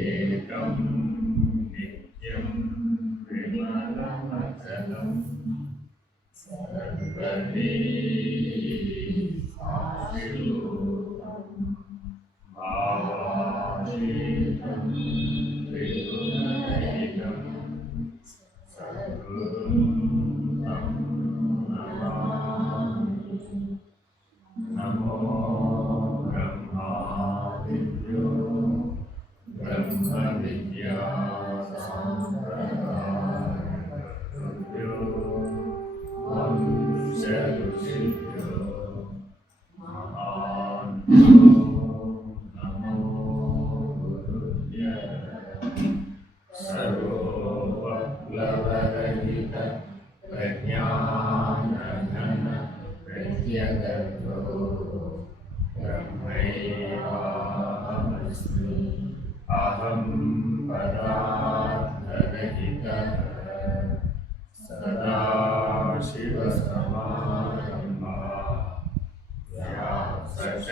ఏకం నిత్యం విమలమచలం సర్వదే సాక్షిరూపం భావాతీతం త్రిగుణరహితం సద్గురుం తం నమామి. నమో బ్రహ్మాదిభ్యో బ్రహ్మ విద్యా సంప్రదాయేభ్యో వంశ ఋషిభ్యో మహాభ్యో నమో గురుభ్యః. సర్వోపప్లవరహిత ప్రజ్ఞానఘన ప్రత్యగర్భో బ్రహ్మైవాహమస్మి. అహం పదార్థరహితః సదాశివసమారంభాః వ్యాసశంకరమధ్యమాः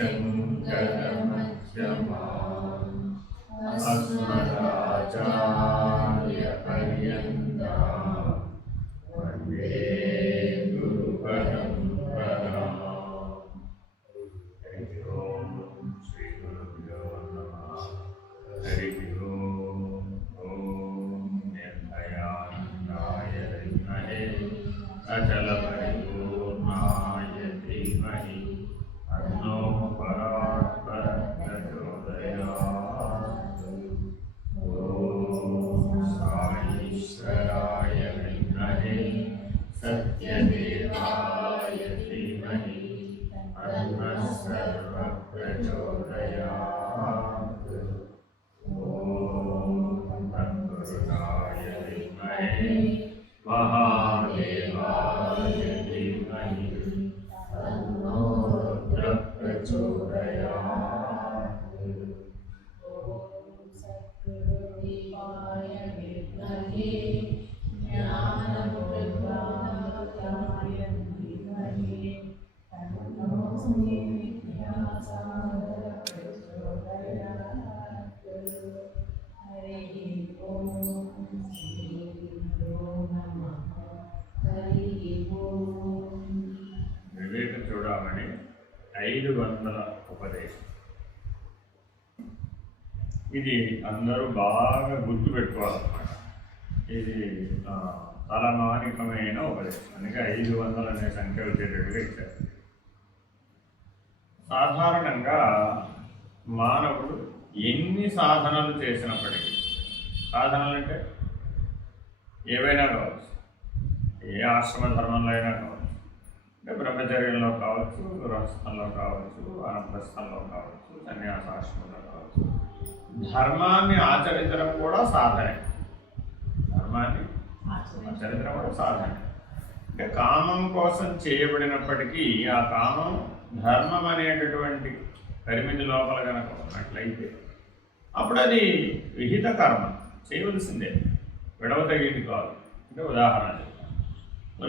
అస్మదాచార్యపర్యంతాः వందే గురుపరంపరాः. హరి ఓం శ్రీ గురుభ్యో నమః. హరి ఓం. ఓం నిర్భయానందాయ విద్మహే అచలపరిపూర్ణాయ ధీమహి తన్నో పరాత్పర ప్రచోదయాత్. ఓం సాయీశ్వరాయ విద్మహే సత్యదేవాయ ధీమహి తన్నః సర్వ ప్రచోదయాత్. ఓం తత్పురుషాయ విద్మహే మహాదేవాయ ధీమహి తన్నో రుద్ర ప్రచోదయాత్. ఓం సద్గురుదేవాయ విద్మహే జ్ఞానప్రదాయ ధీమహి తన్నో విద్యాసాగర ప్రచోదయాత్. హరి ఓం శ్రీ గురుభ్యో నమః. హరి ఓం. వివేక చూడమని 500 ఉపదేశం. ఇది అందరూ బాగా గుర్తుపెట్టుకోవాలన్నమాట. ఇది తలమానికమైన ఉపదేశం. అందుకే 500 అనే సంఖ్య వచ్చేటట్టుగా ఇచ్చారు. సాధారణంగా మానవుడు ఎన్ని సాధనలు చేసినప్పటికీ, సాధనలు అంటే ఏవైనా కావచ్చు, ఏ ఆశ్రమ ధర్మంలో అయినా కావచ్చు, అంటే బ్రహ్మచర్యంలో కావచ్చు, గృహస్థంలో కావచ్చు, వానప్రస్థంలో కావచ్చు, సన్యాసాశ్రమంలో కావచ్చు, ధర్మాన్ని ఆచరించడం కూడా సాధనే. ధర్మాన్ని ఆచరించడం కూడా సాధనే. అంటే కామం కోసం చేయబడినప్పటికీ ఆ కామం ధర్మం అనేటటువంటి పరిమితి లోపల కనుక ఉన్నట్లయితే అప్పుడు అది విహిత కర్మ, చేయవలసిందే, విడవతగింది కాదు. అంటే ఉదాహరణ చెప్తాను.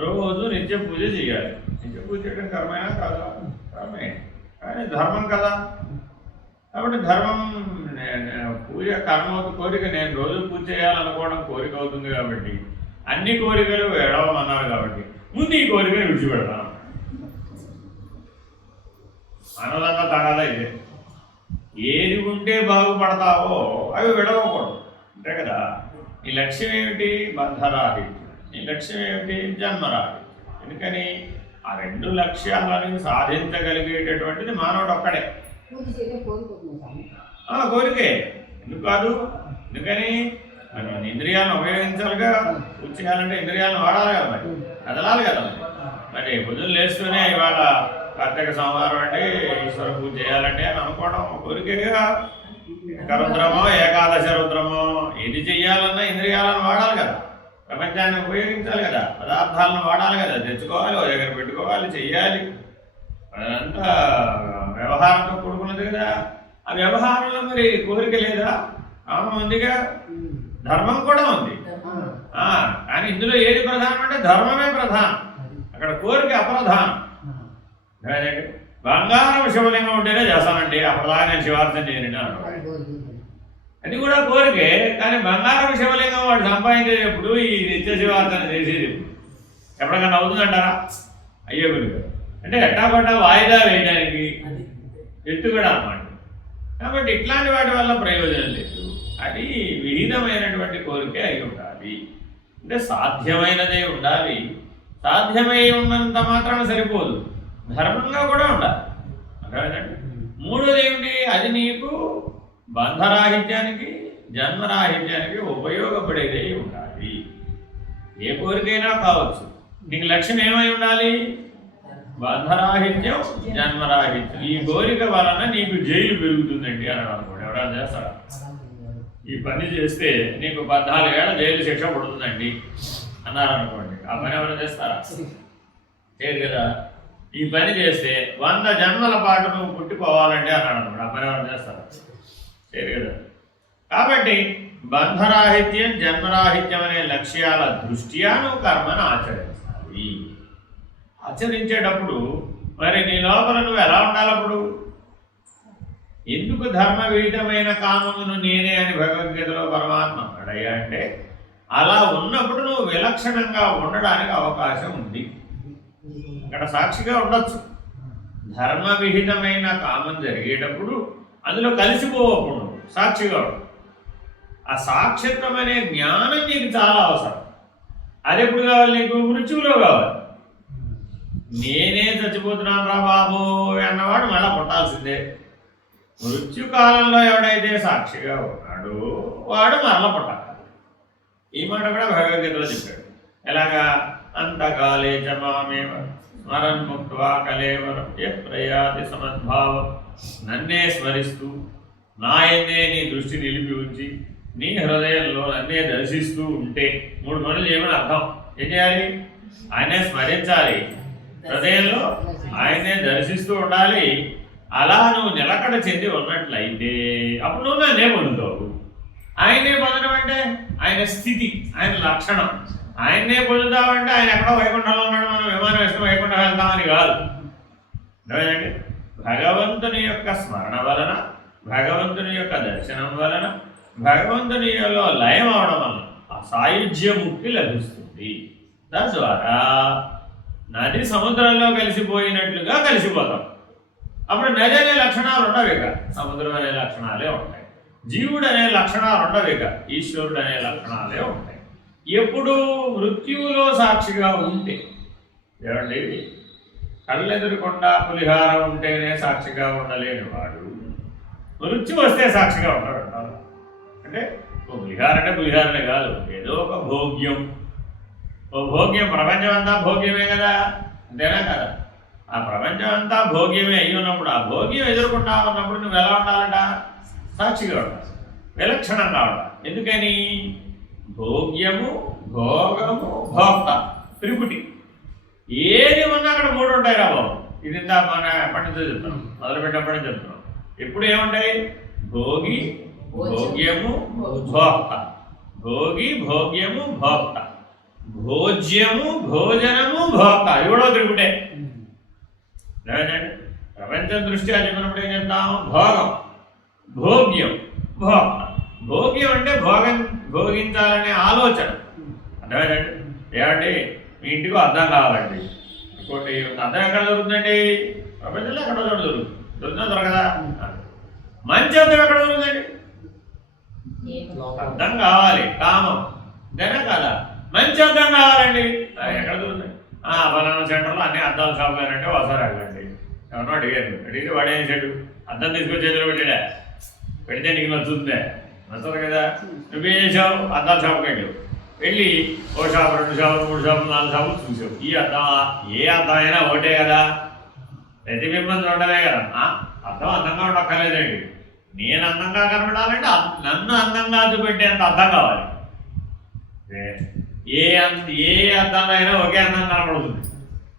రోజు నిత్య పూజ చేయాలి. నిత్య పూజ చేయడం కర్మైనా కాదా? కర్మే, కానీ ధర్మం కదా. కాబట్టి ధర్మం పూజ కర్మ కోరిక. నేను రోజు పూజ చేయాలనుకోవడం కోరిక అవుతుంది కాబట్టి అన్ని కోరికలు ఎడవమన్నారు కాబట్టి ముందు ఈ కోరికను విడిచిపెడతాను. అనదంగా తగదా ఇదే. ఏది ఉంటే బాగుపడతావో అవి విడవకూడదు, అంతే కదా. నీ లక్ష్యం ఏమిటి? బంధరాహిత్యం. నీ లక్ష్యం ఏమిటి? జన్మరాహిత్యం. ఎందుకని ఆ 2 లక్ష్యాలను సాధించగలిగేటటువంటిది మానవుడు ఒక్కడే. కోరికే ఎందుకు కాదు? ఎందుకని మనం ఇంద్రియాలను ఉపయోగించాలిగా. పూజ చేయాలంటే ఇంద్రియాలను వాడాలి కదా, మరి కదలాలి కదా. మరి పొద్దున్న లేస్తూనే ఇవాళ కార్తీక సోమవారం అంటే ఈశ్వర పూజ చేయాలంటే అని అనుకోవడం కోరికగా. రుద్రమో ఏకాదశ రుద్రమో ఏది చెయ్యాలన్నా ఇంద్రియాలను వాడాలి కదా. ప్రపంచాన్ని ఉపయోగించాలి కదా, పదార్థాలను వాడాలి కదా, తెచ్చుకోవాలి, ఓ దగ్గర పెట్టుకోవాలి, చెయ్యాలి. అదంతా వ్యవహారంతో కూడుకున్నది కదా. ఆ వ్యవహారంలో మరి కోరిక లేదా? కామం ఉందిగా, ధర్మం కూడా ఉంది. కానీ ఇందులో ఏది ప్రధానం అంటే ధర్మమే ప్రధానం. అక్కడ కోరిక అప్రధానం. బంగారం శివలింగం ఉంటేనే చేస్తానండి, అప్పటిదాకా నేను శివార్థం చేయను అన్నాడు. అది కూడా కోరికే, కానీ బంగారం శివలింగం వాడు సంపాదించేటప్పుడు ఈ నిత్య శివార్థన చేసేది ఎప్పటికన్నా అవుతుందంటారా? అయ్యో గురువు అంటే ఎట్టాపట్టా వాయిదా వేయడానికి ఎత్తుగడ అన్నమాట. కాబట్టి ఇట్లాంటి వాటి వల్ల ప్రయోజనం లేదు. అది విహితమైనటువంటి కోరికే అయి ఉండాలి. అంటే సాధ్యమైనదే ఉండాలి. సాధ్యమై ఉన్నంత మాత్రాన సరిపోదు, ధర్మంగా కూడా ఉండాలి. అర్థమైందండి. మూడోది ఏమిటి? అది నీకు బంధరాహిత్యానికి జన్మరాహిత్యానికి ఉపయోగపడేదే ఉండాలి. ఏ కోరికైనా కావచ్చు. నీకు లక్ష్యం ఏమై ఉండాలి? బంధరాహిత్యం జన్మరాహిత్యం. ఈ కోరిక వలన నీకు జైలు పెరుగుతుందండి అని అనుకోండి. ఎవరైనా చేస్తారా? ఈ పని చేస్తే నీకు 14 ఏళ్ల జైలు శిక్ష పడుతుందండి అన్నారనుకోండి. ఆ పని ఎవరైనా చేస్తారా? లేదు కదా. ఈ పని చేస్తే 100 జన్మల పాటు నువ్వు పుట్టిపోవాలండి అన్నాడు అనుకోండి. ఆ పని ఎవరైనా చేస్తారా? లేదు కదా. కాబట్టి బంధరాహిత్యం జన్మరాహిత్యం అనే లక్ష్యాల దృష్ట్యా నువ్వు కర్మను ఆచరించాలి. ఆచరించేటప్పుడు మరి నీ లోపల నువ్వు ఎలా ఉండాలి? అప్పుడు ఎందుకు ధర్మ విహితమైన కామమును నేనే అని భగవద్గీతలో పరమాత్మ అన్నాడయ్యా అంటే, అలా ఉన్నప్పుడు నువ్వు విలక్షణంగా ఉండడానికి అవకాశం ఉంది. అక్కడ సాక్షిగా ఉండొచ్చు. ధర్మ విహితమైన కామం జరిగేటప్పుడు అందులో కలిసిపోవకుండా సాక్షిగా ఉండు. ఆ సాక్షిత్వం అనే జ్ఞానం నీకు చాలా అవసరం. అది ఎప్పుడు కావాలి? నీకు మృత్యువులో కావాలి. నేనే చచ్చిపోతున్నాను రా బాబు అన్నవాడు మళ్ళా పుట్టాల్సిందే. మృత్యుకాలంలో ఎవడైతే సాక్షిగా ఉన్నాడో వాడు మరల పుట్టాలి. ఈ మాట కూడా భగవద్గీతలో చెప్పాడు. ఎలాగా? అంతకాలే చమామేవ స్మరన్ముక్త్వా కలేవరం ప్రయాతి సమద్భావం. నన్నే స్మరిస్తూ నాయన్నే నీ దృష్టి నిలిపి ఉంచి నీ హృదయంలో నన్నే దర్శిస్తూ ఉంటే 3 పనులు చేయమని అర్థం. ఏం చేయాలి? ఆయనే స్మరించాలి, హృదయంలో ఆయనే దర్శిస్తూ ఉండాలి. అలా నువ్వు నిలకడ చెంది ఉన్నట్లయితే అప్పుడు నువ్వు నన్నే పొందుతావు. ఆయనే పొందడం అంటే ఆయన స్థితి, ఆయన లక్షణం. ఆయన్నే పొందుతావంటే ఆయన ఎక్కడో వైకుంఠంలో ఉన్నాడు, మనం విమానం వేసుకుని వైకుంఠం వెళ్తామని కాదు. అర్థమైందండి. భగవంతుని యొక్క స్మరణ వలన, భగవంతుని యొక్క దర్శనం వలన, భగవంతునిలో లయం అవడం వలన ఆ సాయుధ్యముక్తి లభిస్తుంది. తద్వారా నది సముద్రంలో కలిసిపోయినట్లుగా కలిసిపోతాం. అప్పుడు నది అనే లక్షణాలు ఉండవు ఇక, సముద్రం అనే లక్షణాలే ఉంటాయి. జీవుడు అనే లక్షణాలు ఉండవు ఇక, ఈశ్వరుడు అనే లక్షణాలే ఉంటాయి. ఎప్పుడు మృత్యువులో సాక్షిగా ఉంటే. ఏమండి, కళ్ళెదురుకుండా పులిహారం ఉంటేనే సాక్షిగా ఉండలేని వాడు మృత్యు వస్తే సాక్షిగా ఉంటాడు. అంటే పులిహార అంటే పులిహారనే కాదు, ఏదో ఒక భోగ్యం. ఓ భోగ్యం, ప్రపంచం అంతా భోగ్యమే కదా, అంతేనా కదా? ఆ ప్రపంచం అంతా భోగ్యమే అయి ఉన్నప్పుడు, ఆ భోగ్యం ఎదుర్కొంటా ఉన్నప్పుడు నువ్వు ఎలా ఉండాలంట? సాక్షిగా ఉండాలి, విలక్షణంగా ఉండాలి. ఎందుకని? భోగ్యము, భోగము, భోక్త, త్రిపుటి. ఏది ఉన్నా అక్కడ 3 ఉంటాయి రా బాబు. ఇది మన ఎప్పటి నుంచో చెప్తున్నాం, మొదలుపెట్టినప్పటి నుంచి చెప్తున్నాం. ఎప్పుడు ఏముంటాయి? భోగి, భోగ్యము, భోక్త. భోగి, భోగ్యము, భోక్త. భోజ్యము, భోజనము, భోక్త. ఇవి కూడా త్రిపుటే. లేదండి, ప్రపంచం దృష్ట్యా చెప్పినప్పుడు ఏం చెప్తాం? భోగం, భోగ్యం, భోక్త. భోగ్యం అంటే భోగించాలనే ఆలోచన. అర్థమైందండి. ఏమండి, మీ ఇంటికి అర్థం కావాలండి, ఇంకోటి అర్థం ఎక్కడ దొరుకుతుందండి? ప్రపంచంలో ఎక్కడో చోట దొరుకుతుంది. దొరికినా దొరకదా? మంచి అర్థం ఎక్కడ దొరుకుతుందండి? అర్థం కావాలి, కామం. అంతేనా కదా? మంచి అర్థం కావాలండి, ఎక్కడ దొరుకుతుంది? ఫలానా సెంటర్లో అన్ని అద్దాలు షాపు అంటే ఒకసారి వెళ్ళండి. ఎవరినో అడిగితే వాడు ఏం చేశాడు? అద్దం తీసుకొని చేతిలో పెట్టాడా? పెడితే నీకు నచ్చుతుందే? నచ్చదు కదా. నువ్వేం చేసావు? అద్దాల షాపుకి వెళ్ళావు. వెళ్ళి ఓ షాపు, 2 షాపులు, 3 షాపులు, 4 షాపులు చూసావు. ఈ అద్దమా? ఏ అద్దం అయినా ఒకటే కదా, ప్రతిబింబం చూడటమే కదా. అద్దం అందంగా ఉండక్కర్లేదండి. నేను అందంగా కనపడాలంటే నన్ను అందంగా చూపెట్టేంత అర్థం కావాలి. ఏ అద్దంలో అయినా ఒకే అందం కనపడుతుంది.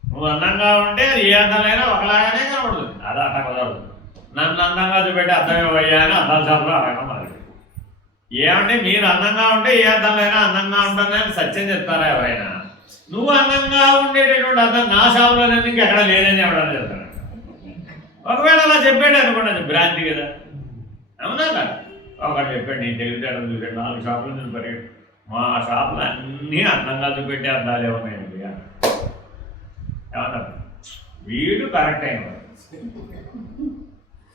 నువ్వు అందంగా ఉంటే ఏ అద్దంలో అయినా ఒకలాగానే కనపడుతుంది. అది అట్లా కుదరదు. నన్ను అందంగా చూపెట్టి అర్థం ఇవ్వయ్యా అని అద్దాల షాపులో అడగడం మరి. ఏమంటే మీరు అందంగా ఉంటే ఏ అద్దంలో అయినా అందంగా ఉంటుందని సత్యం చెప్తారా ఎవరైనా? నువ్వు అందంగా ఉండేటటువంటి అర్థం నా షాపులోనే ఇంకెక్కడ లేదని ఎవడని చెప్తాడు. ఒకవేళ అలా చెప్పాడు అనుకోండి, అది భ్రాంతి కదా. అవునా కదా? ఒకటి చెప్పాడు, నేను తెలివితేటలు చూసాడు, 4 షాపులు నేను పరిగెట్టు, మా షాపులు అన్నీ అందంగా చూపెట్టే అర్థాలే ఉన్నాయండి ఏమన్నా వీడు కరెక్ట్ అయిన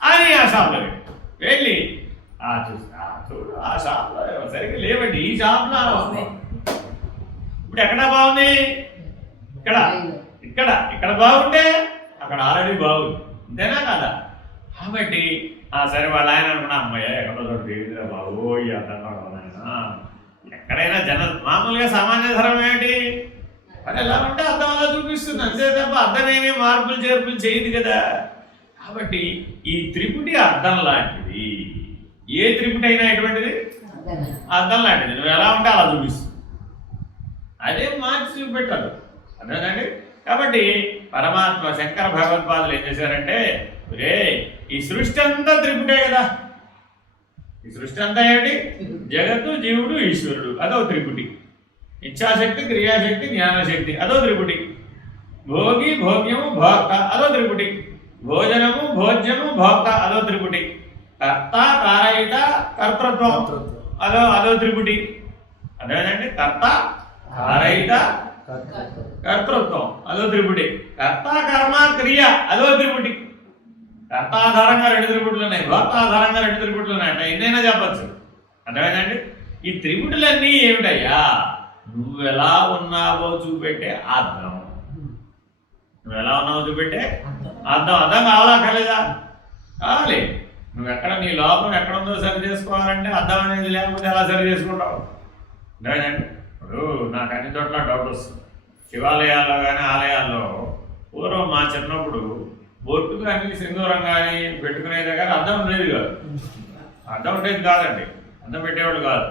అని ఆ షాప్లో వెళ్ళి చూడు ఆ షాప్లో సరిగ్గా లేవండి, ఈ షాప్లో ఇప్పుడు ఎక్కడ బాగుంది, ఇక్కడ ఇక్కడ ఇక్కడ బాగుంటే అక్కడ ఆల్రెడీ బాగుంది, అంతేనా కదా? కాబట్టి సరే వాళ్ళ ఆయన అనుకున్నా, అమ్మాయి ఎక్కడో చోటు తెలియదురా బాబు ఈ అర్థంగా ఆయన ఎక్కడైనా మామూలుగా సామాన్య ధరం ఏంటి, అది ఎలా ఉంటే అర్థం అలా చూపిస్తుంది అంతే తప్ప అర్థమేమీ మార్పులు చేర్పులు చేయదు కదా. కాబట్టి ఈ త్రిపుటి అర్థం లాంటిది, ఏ త్రిపుటి అయినా ఎటువంటిది అర్థం లాంటిది, నువ్వు ఎలా ఉంటే అలా చూపిస్తుంది, అదే మార్చి చూపెట్టారు అర్థమేనండి. కాబట్టి పరమాత్మ శంకర భగవత్పాదులు ఏం చేశారంటే, రే ఈ సృష్టి అంతా త్రిపుటే కదా, ఈ సృష్టి అంతా ఏంటి, జగత్తు జీవుడు ఈశ్వరుడు అదో త్రిపుటి, ఇచ్ఛాశక్తి క్రియాశక్తి జ్ఞానశక్తి అదో త్రిపుటి, భోగి భోగ్యము భోక్త అదో త్రిపుటి, భోజనము భోజ్యము భోక్త అదో త్రిపుటి, కర్త కారయిత కర్తృత్వం అదో త్రిపుటి, అదేనండి కర్త కారయిత కర్తృత్వం అదో త్రిపుటి, కర్త కర్మ క్రియ అదో త్రిపుటి. కర్తాధారంగా 2 త్రిపుటులు ఉన్నాయి, భోక్తాధారంగా 2 త్రిపుటులు ఉన్నాయంట, ఎన్నైనా చెప్పచ్చు అర్థమేనండి. ఈ త్రిపుటులన్నీ ఏమిటయ్యా, నువ్వెలా ఉన్నావో చూపెట్టే అర్థం, నువ్వెలా ఉన్నావో చూపెట్టే అర్థం. అర్థం కావాలా కాలేదా? కావాలి. నువ్వు ఎక్కడ నీ లోపం ఎక్కడ ఉందో సరి చేసుకోవాలంటే అర్థం అనేది లేకపోతే ఎలా సరి చేసుకుంటావు అర్థమేనండి. ఇప్పుడు నాకు అన్ని చోట్ల డౌట్ వస్తుంది, శివాలయాల్లో కానీ ఆలయాల్లో పూర్వం మా చిన్నప్పుడు బొట్టు కానీ సింధూరం కానీ పెట్టుకునేది కానీ అర్థం ఉండేది కాదు, అర్థం ఉండేది కాదండి, అర్థం పెట్టేవాడు కాదు.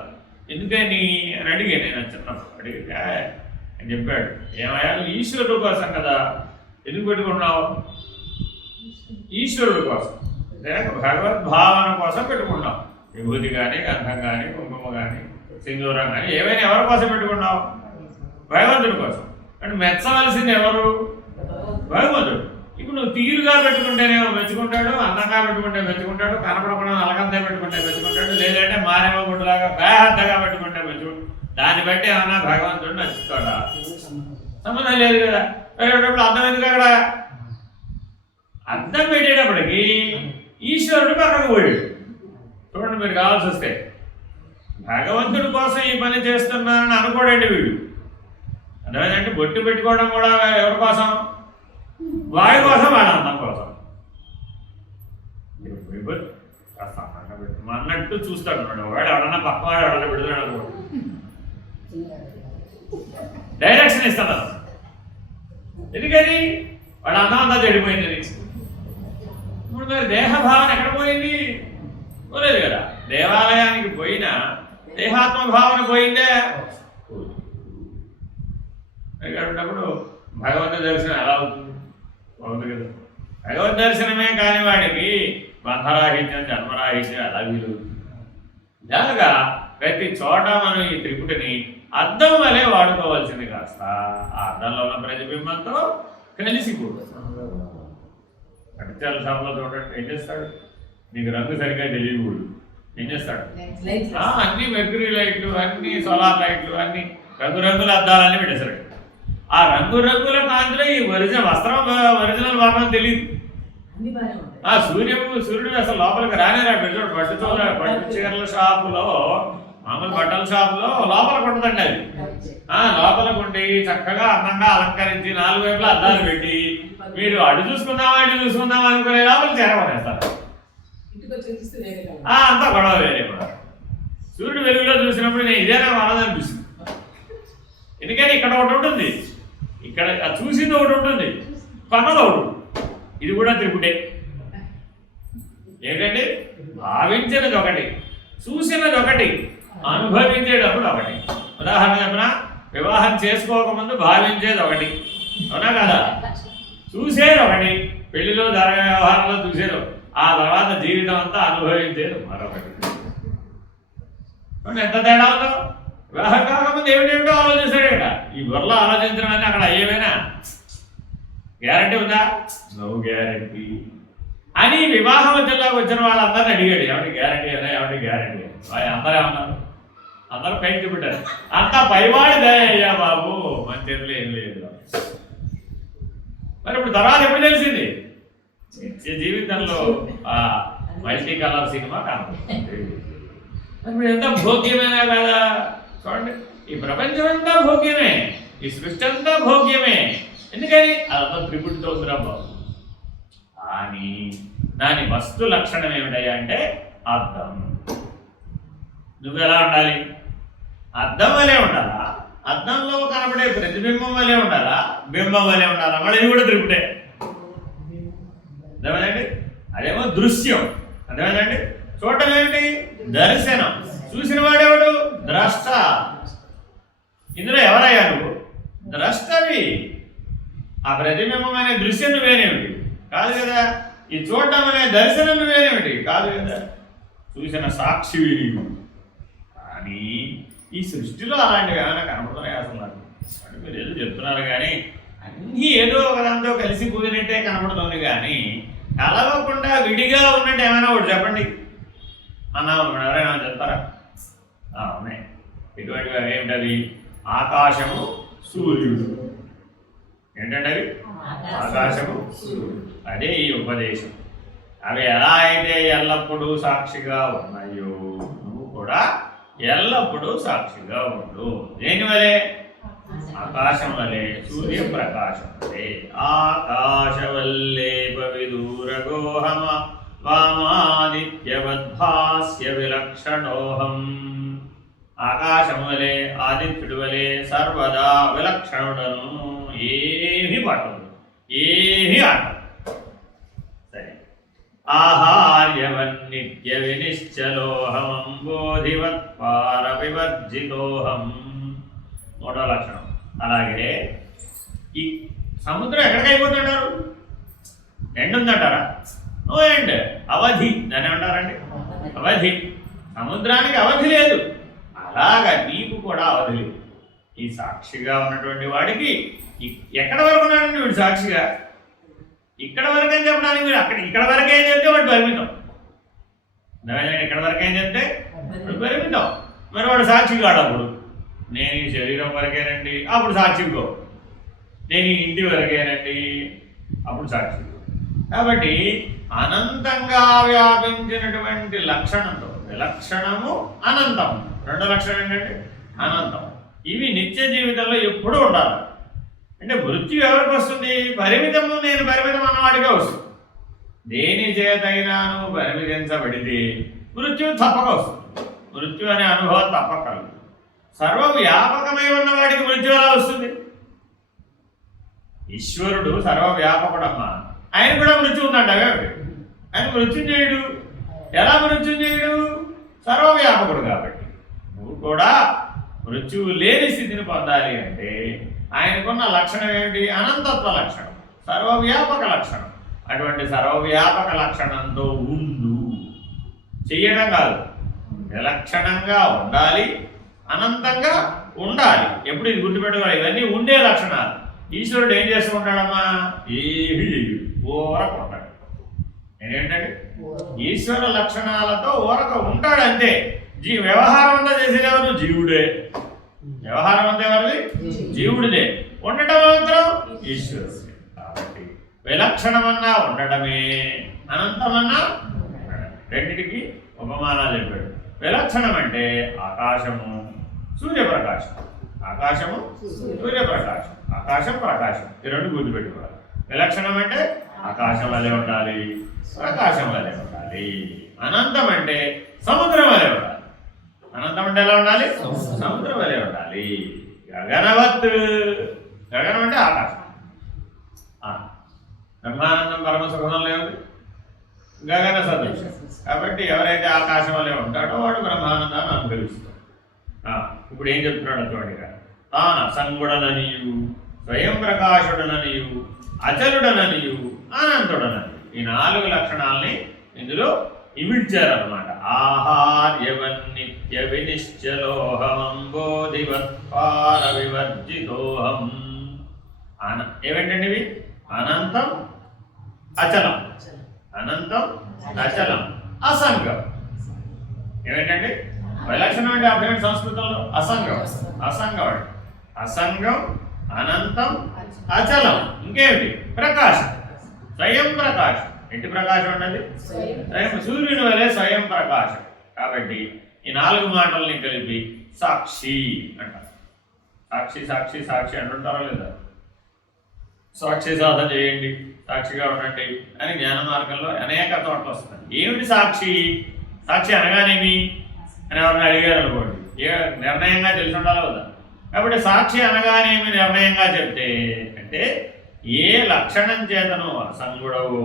ఎందుకని అని అడిగాను నేను చిన్నప్పుడు, అడిగితే అని చెప్పాడు, ఏమయ్యా నువ్వు ఈశ్వరుడు కోసం కదా ఎందుకు పెట్టుకున్నావు, ఈశ్వరుడు కోసం భగవద్భావన కోసం పెట్టుకున్నావు, విభూతి కానీ గంధం కానీ కుంకుమ కానీ సింధూరం కానీ ఏవైనా ఎవరి కోసం పెట్టుకున్నావు, భగవంతుడి కోసం. అంటే మెచ్చవలసింది ఎవరు, భగవంతుడు. ఇప్పుడు నువ్వు తీరుగా పెట్టుకుంటేనేమో మెచ్చుకుంటాడు, అందంగా పెట్టుకుంటే మెచ్చుకుంటాడు, కనపడకుండా నలగంతా పెట్టుకుంటే మెచ్చుకుంటాడు, లేదంటే మారేమో గుడ్డులాగా పెద్దగా పెట్టుకుంటే మెచ్చుకుంటాడు. దాన్ని బట్టి ఏమన్నా భగవంతుడు నచ్చుతాడా, సంబంధం లేదు కదా. పెట్టేటప్పుడు అర్థం ఎందుకు, అక్కడ అర్థం పెట్టేటప్పటికి ఈశ్వరుడు పక్కకు పోయాడు. చూడండి మీరు కావాల్సి వస్తే భగవంతుడి కోసం ఈ పని చేస్తున్నానని అనుకోడండి వీడు, అర్థమైందంటే బొట్టు పెట్టుకోవడం కూడా ఎవరి కోసం, వాడి కోసం, వాడి అందం కోసం. అన్నట్టు చూస్తాడు వాడు, ఎవడన్నా పక్క వాడు ఎవడన్నా పెడుతున్నాడు అనుకో, డైరెక్షన్ ఇస్తాడు. ఎందుకని వాడు అందం అంతా చెడిపోయింది. ఇప్పుడు మరి దేహభావన ఎక్కడ పోయింది, పోలేదు కదా. దేవాలయానికి పోయినా దేహాత్మ భావన పోయిందే. కాబట్టి భగవంతు దర్శనం ఎలా అవుతుంది, అవుతుంది కదా. భగవద్ దర్శనమే కాని వాడికి బంధరాహిత్యం జన్మరాహిత్యం ఎలా వీలవుతుంది. ఇలాగా ప్రతి చోట మనం ఈ త్రిపుటిని అద్దం వలె వాడుకోవాల్సింది, కాస్త ఆ అద్దంలో ఉన్న ప్రతిబింబంతో కలిసిపోతుంది. కడిచాల షాప్లో చూడండి ఏం చేస్తాడు, నీకు రంగు సరిగ్గా తెలియకూడదు, ఏం చేస్తాడు, అన్ని మెర్క్యూరీ లైట్లు, అన్ని సోలార్ లైట్లు, అన్ని రంగురంగుల అద్దాలన్నీ పెట్టేశాడు. ఆ రంగురంగుల కాంతిలో ఈ ఒరిజినల్ వర్ణం తెలియదు. ఆ సూర్యుడు అసలు లోపలికి రానే రాడు. పట్టు చీరల షాపులో, మామూలు బట్టల షాపులో లోపలికి ఉంటుందండి అది. లోపలికి ఉండి చక్కగా అందంగా అలంకరించి 4 వైపులా అద్దాలు పెట్టి మీరు అడు చూసుకుందామా అనుకునే లోపలికి చేరబడేస్తారు. అంతా గొడవ వేరే కూడా. సూర్యుడు వెలుగులో చూసినప్పుడు నేను ఇదేనా మనదనిపిస్తుంది. ఎందుకని ఇక్కడ ఒకటి ఉంటుంది, ఇక్కడ చూసింది ఒకటి ఉంటుంది, కొన్నది ఒకటి. ఇది కూడా త్రిపుటే. ఏంటంటే భావించినది ఒకటి, చూసినది ఒకటి, అనుభవించేటప్పుడు ఒకటి. ఉదాహరణ చెప్పిన, వివాహం చేసుకోకముందు భావించేది ఒకటి, అవునా కదా, చూసేది ఒకటి, పెళ్లిలో జరిగే వ్యవహారంలో చూసేది, ఆ తర్వాత జీవితం అంతా అనుభవించేది మరొకటి. ఎంత తేడా ఉందో. వివాహం కాకముందు ఏమిటేమిటో ఆలోచిస్తాడు ఇక్కడ. ఈ బుర్రలో ఆలోచించడం అంటే అక్కడ ఏమైనా గ్యారంటీ ఉందా? నో గ్యారంటీ అని వివాహం జిల్లాకు వచ్చిన వాళ్ళందరినీ అడిగాడు, ఎవరి గ్యారంటీ అదా, ఎవరి గ్యారంటీ అందరూ ఏమన్నారు? అందరూ పైకి చూపెట్టారు, అంతా పైవాడిదే అయ్యా బాబు, మన చేతిలో ఏం లేదు. మరి ఇప్పుడు తర్వాత ఎప్పుడు తెలిసింది? నిత్య జీవితంలో ఆ మల్టీ కలర్ సినిమా కనపడుతుంది. ఇప్పుడు ఎంత భోగ్యమేనా కదా? చూడండి, ఈ ప్రపంచం అంతా భోగ్యమే, ఈ సృష్టి అంతా భోగ్యమే. ఎందుకని? అదంతా త్రిపుటితో ఉందిరా బాబు. కానీ దాని వస్తు లక్షణం ఏమిటయ్యా అంటే అద్దం. నువ్వు ఎలా ఉండాలి? అద్దం వలే ఉండాలా? అద్దంలో కనబడే ప్రతిబింబం వలే ఉండాలా? బింబం వలే ఉండాలా? మళ్ళీ ఇది కూడా త్రిపుటే. అర్థమైందండి? అదేమో దృశ్యం. అర్థమైందండి? చూడటం ఏమిటి? దర్శనం. చూసిన వాడేవాడు? ద్రష్ట. ఇందులో ఎవరయ్యా నువ్వు? ద్రష్టవి. ఆ ప్రతిబింబం అనే దృశ్యం నువ్వేనేమిటి? కాదు కదా. ఈ చూడటం అనే దర్శనం నువ్వేనేమిటి? కాదు కదా. చూసిన సాక్షివి నీవు. కానీ ఈ సృష్టిలో అలాంటివి ఏమైనా కనపడుతున్నాయి అసలు నాకు? అంటే మీరు ఏదో చెప్తున్నారు కానీ అన్నీ ఏదో ఒకదాంతో కలిసి కూడినట్టే కనపడుతుంది కానీ కలవకుండా విడిగా ఉన్నట్టు ఏమైనా ఒకటి చెప్పండి అన్నా. ఎవరైనా చెప్తారా? ఉన్నాయి. ఇటువంటివి ఏమిటవి? ఆకాశము, సూర్యుడు. ఏంటంటే అవి? ఆకాశము, సూర్యుడు. అదే ఈ ఉపదేశం. అవి ఎలా అయితే ఎల్లప్పుడూ సాక్షిగా ఉన్నాయో నువ్వు కూడా ఎల్లప్పుడూ సాక్షిగా ఉండు. దేని వలే? ఆకాశం వలే, సూర్యప్రకాశం వలే. ఆకాశవల్లే పవిదూరగోహమ వామాదిత్యవద్భాస్య విలక్షణోహం. ఆకాశం వలె, ఆదిత్యుడి వలె సర్వదా విలక్షణుడను. ఏమీ పట్టదు, ఏమీ ఆటదు. సరే. ఆహార్యవన్నిత్య వినిశ్చలోహమంబోధివత్పార వివర్జితోహం. మూడో లక్షణం. అలాగే ఈ సముద్రం ఎక్కడికి అయిపోతుంటారు? ఎండ్ ఉందంటారా? No end. అవధి. దాన్ని ఏమంటారండి? అవధి. సముద్రానికి అవధి లేదు. అలాగా నీకు కూడా అవధి లేదు. ఈ సాక్షిగా ఉన్నటువంటి వాడికి ఎక్కడ వరకు ఉన్నాడండి వీడు సాక్షిగా? ఇక్కడ వరకు అని చెప్పడానికి మీరు ఇక్కడ వరకే అని చెప్తే వాడు పరిమితం. ఇక్కడ వరకే అని చెప్తే వాడు పరిమితం. మరి వాడు సాక్షి కాడు. అప్పుడు నేను ఈ శరీరం వరకేనండి, అప్పుడు సాక్షిగో. నేను ఈ ఇంటి వరకేనండి, అప్పుడు సాక్షి. కాబట్టి అనంతంగా వ్యాపించినటువంటి లక్షణంతో విలక్షణము, అనంతం. రెండో లక్షణం ఏంటంటే అనంతం. ఇవి నిత్య జీవితంలో ఎప్పుడూ ఉండాలి. అంటే మృత్యు ఎవరికి వస్తుంది? పరిమితము, నేను పరిమితం అన్నవాడిగా వస్తుంది. దేని చేతైనా నువ్వు పరిమితించబడితే మృత్యు తప్పక వస్తుంది. మృత్యు అనే అనుభవం తప్పక కలుగుతుంది. సర్వవ్యాపకమై ఉన్నవాడికి మృత్యు ఎలా వస్తుంది? ఈశ్వరుడు సర్వవ్యాపకుడమ్మా, ఆయన కూడా మృత్యు ఉందంట. ఆయన మృత్యుంజయుడు. ఎలా మృత్యుంజయుడు? సర్వవ్యాపకుడు కాబట్టి. నువ్వు కూడా మృత్యువు లేని స్థితిని పొందాలి అంటే ఆయనకున్న లక్షణం ఏమిటి? అనంతత్వ లక్షణం, సర్వవ్యాపక లక్షణం. అటువంటి సర్వవ్యాపక లక్షణంతో ఉండు. చెయ్యడం కాదు, విలక్షణంగా ఉండాలి, అనంతంగా ఉండాలి. ఎప్పుడు ఇది గుర్తుపెట్టుకోవాలి. ఇవన్నీ ఉండే లక్షణాలు. ఈశ్వరుడు ఏం చేస్తూ ఉంటాడమ్మా? ఏమీ చెయ్యడు, ఊరక ఉంటాడు. నేనేంటంటే ఈశ్వర లక్షణాలతో ఊరక ఉంటాడు అంతే. వ్యవహారం అంతా చేసేది ఎవరు? జీవుడే. వ్యవహారం అంతా ఎవరిది? జీవుడిదే. ఉండటం మాత్రం ఈశ్వరుడే. కాబట్టి విలక్షణమన్నా ఉండడమే, అనంతమన్నా ఉండడమే. రెండింటికి ఉపమానాలు చెప్పాడు. విలక్షణం అంటే ఆకాశము, సూర్యప్రకాశం. ఆకాశము, సూర్యప్రకాశం. ఆకాశం, ప్రకాశం. ఈ రెండు గుర్తుపెట్టుకోవాలి. విలక్షణం అంటే ఆకాశం వలె ఉండాలి, ప్రకాశం వలె ఉండాలి. అనంతం అంటే సముద్రం వలె ఉండాలి. అనంతం అంటే ఎలా ఉండాలి? సముద్రం వలె ఉండాలి. గగనవత్. గగనం అంటే ఆకాశం. బ్రహ్మానందం పరమ సుఖంలో ఉంది గగన సదృశం. కాబట్టి ఎవరైతే ఆకాశం వలె ఉంటాడో వాడు బ్రహ్మానందాన్ని అనుభవిస్తాడు. ఇప్పుడు ఏం చెప్తున్నాడు చూడండి. తాను అసంగుడననియు, స్వయం ప్రకాశుడననియు, అచలుడననియు, అనంతుడననియు. ఈ 4 లక్షణాలని ఇందులో ఇమిడ్చారనమాట. ఆహార్యవన్నిత్య వినిశ్చలోహమంబోధివత్పార వివర్జితోహం. ఏమిటండి ఇవి? అనంతం అచలం, అనంతం అచలం అసంగం. ఏమిటండి విలక్షణం అంటే అర్థం సంస్కృతంలో? అసంగం. అసంగం అంటే అసంగం, అనంతం, అచలం. ఇంకేమిటి? ప్రకాశం, స్వయం ప్రకాశం. ఎట్టి ప్రకాశం ఉన్నది? స్వయం సూర్యుని వలె స్వయం ప్రకాశం. కాబట్టి ఈ 4 మాటల్ని కలిపి సాక్షి అంటారు. సాక్షి సాక్షి సాక్షి అంటుంటారా లేదా? సాక్షి సాధన చేయండి, సాక్షిగా ఉండండి అని జ్ఞాన మార్గంలో అనేక చోట్ల వస్తుంది. ఏమిటి సాక్షి? సాక్షి అనగానేమి అని ఎవరిని అడిగారు అనుకోండి, నిర్ణయంగా తెలిసి ఉండాలి కదా. కాబట్టి సాక్షి అనగానేమి నిర్ణయంగా చెప్తే అంటే ఏ లక్షణం చేతను అసంగుడవు,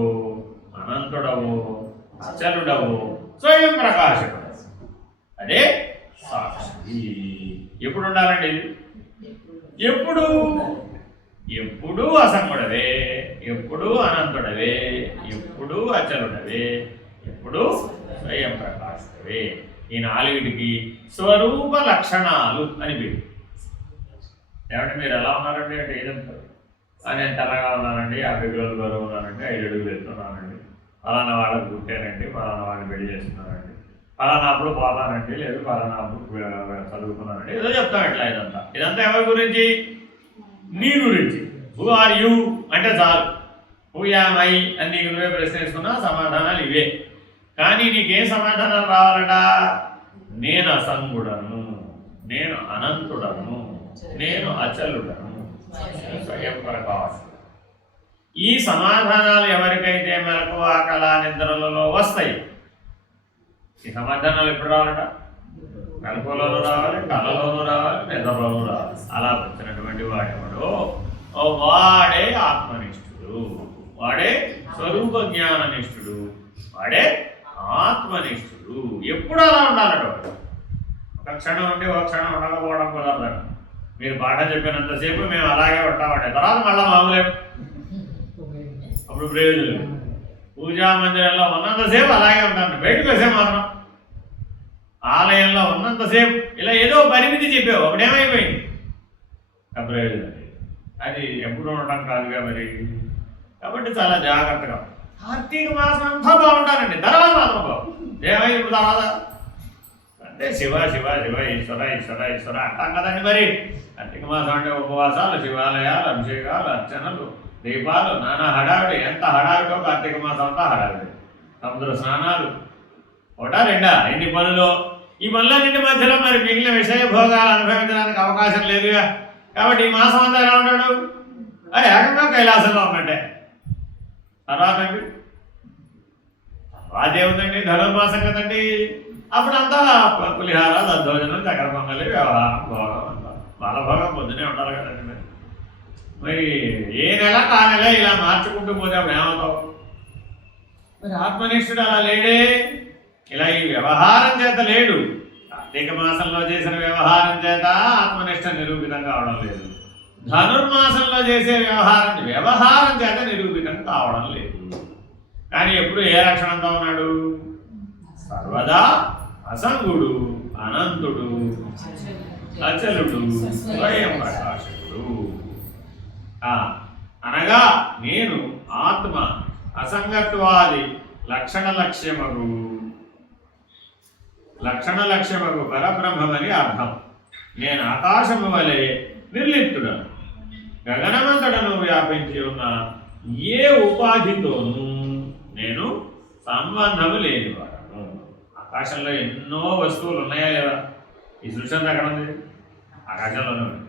అనంతుడవు, అచలుడవు, స్వయం ప్రకాశకుడు, అదే సాక్షి. ఎప్పుడు ఉండాలండి? ఎప్పుడు? ఎప్పుడూ అసంగుడవే, ఎప్పుడూ అనంతుడవే, ఎప్పుడూ అచలుడవే, ఎప్పుడూ స్వయం ప్రకాశుడవే. ఈ 4టికి స్వరూప లక్షణాలు అని పేరు. ఏమంటే మీరు ఎలా ఉన్నారండి అంటే ఏదంటారు? నేను తెల్లగా ఉన్నానండి, 50 కిలోలు బరువు ఉన్నానండి, 5 అడుగులు ఎత్తున్నానండి, ఫలానా వాళ్ళకి పుట్టానండి, ఫలానా వాళ్ళని పెళ్లి చేస్తున్నానండి, ఫలానా అప్పుడు పోతానండి, లేదు ఫలానా అప్పుడు చదువుకున్నానండి, ఏదో చెప్తాం. ఇట్లా ఇదంతా ఎవరి గురించి? నీ గురించి. హూ ఆర్ యూ అంటే చాలు. హూ యామ్ ఐ అని నీకు నువ్వే ప్రశ్న వేసుకున్నా సమాధానాలు ఇవే. కానీ నీకేం సమాధానాలు రావాలట? నేను అసంగుడను, నేను అనంతుడను, నేను అచలుడను, స్వయం ప్రకాశం. ఈ సమాధానాలు ఎవరికైతే మెలకు ఆకల నిద్రలలో వస్తాయి, ఈ సమాధానాలు ఎప్పుడు రావాలట? మెలకువలోనూ రావాలి, కళలోనూ రావాలి, నిద్రలోనూ రావాలి. అలా వచ్చినటువంటి వాడెవడో వాడే ఆత్మనిష్ఠుడు, వాడే స్వరూప జ్ఞాననిష్ఠుడు, వాడే ఆత్మనిష్ఠుడు. ఎప్పుడు అలా ఉండాలట. ఒక క్షణం ఉంటే ఒక క్షణం ఉండకపోవడం కుదరదు. మీరు పాఠం చెప్పినంతసేపు మేము అలాగే ఉంటామండి, తర్వాత మళ్ళీ మామూలే, అప్పుడు ప్రయోజనం. పూజా మందిరంలో ఉన్నంతసేపు అలాగే ఉంటామండి, బయటకు వస్తే మాత్రం ఆలయంలో ఉన్నంతసేపు ఇలా ఏదో పరిమితి చెప్పావు, అప్పుడేమైపోయింది? ప్రయోజనం అది ఎప్పుడు ఉండటం కాదుగా మరి. కాబట్టి చాలా జాగ్రత్తగా కార్తీక మాసం అంతా బాగుంటానండి, తర్వాత మాత్రం బాగు ఏమై ఇప్పుడు తర్వాత అంటే శివ శివ శివ ఈశ్వర ఈశ్వర ఈశ్వర అంటాం కదండి. మరి కార్తీక మాసం అంటే ఉపవాసాలు, శివాలయాలు, అభిషేకాలు, అర్చనలు, దీపాలు, నానా హడావిడి. ఎంత హడావిడో కార్తీక మాసం అంతా హడావిడి. సముద్ర స్నానాలు, ఒకటా రెండా ఎన్ని పనులు. ఈ పనులన్నింటి మధ్యలో మరి మిగిలిన విషయ భోగాలు అనుభవించడానికి అవకాశం లేదుగా. కాబట్టి ఈ మాసం అంతా ఎలా ఉంటాడు? అది ఏకంగా కైలాసంలో ఉన్నట్టే. తర్వాత ఏముందండి? ధనుర్మాసం కదండి. అప్పుడంతా పులిహార, దద్దోజనం, చక్కెర పొంగలి, వ్యవహారం, భోగం అంతా బాలభోగం పొద్దునే ఉండాలి కదండి. మరి ఏ నెల ఆ నెల ఇలా మార్చుకుంటూ పోతే అప్పుడు ఏమవుతావు? మరి ఆత్మనిష్ఠుడు అలా లేడే. ఇలా ఈ వ్యవహారం చేత లేడు. కార్తీక మాసంలో చేసిన వ్యవహారం చేత ఆత్మనిష్ట నిరూపితం కావడం లేదు. ధనుర్మాసంలో చేసే వ్యవహారం చేత నిరూపితం కావడం లేదు. కానీ ఎప్పుడు ఏ లక్షణంతో ఉన్నాడు? సర్వదా అసంగుడు, అనంతుడు, అచలుడు, స్వయం ప్రకాశకుడు. అనగా నేను ఆత్మ అసంగత్వాది లక్షణ లక్ష్యమగు పరబ్రహ్మమని అర్థం. నేను ఆకాశము వలె నిర్లిప్తుడను, గగనమంతటను వ్యాపించి ఉన్న ఏ ఉపాధితోనూ నేను సంబంధము లేనివాడను. ఆకాశంలో ఎన్నో వస్తువులు ఉన్నాయా లేవా? ఈ సృష్టి ఎక్కడ ఉంది? ఆకాశంలోనే ఉంది.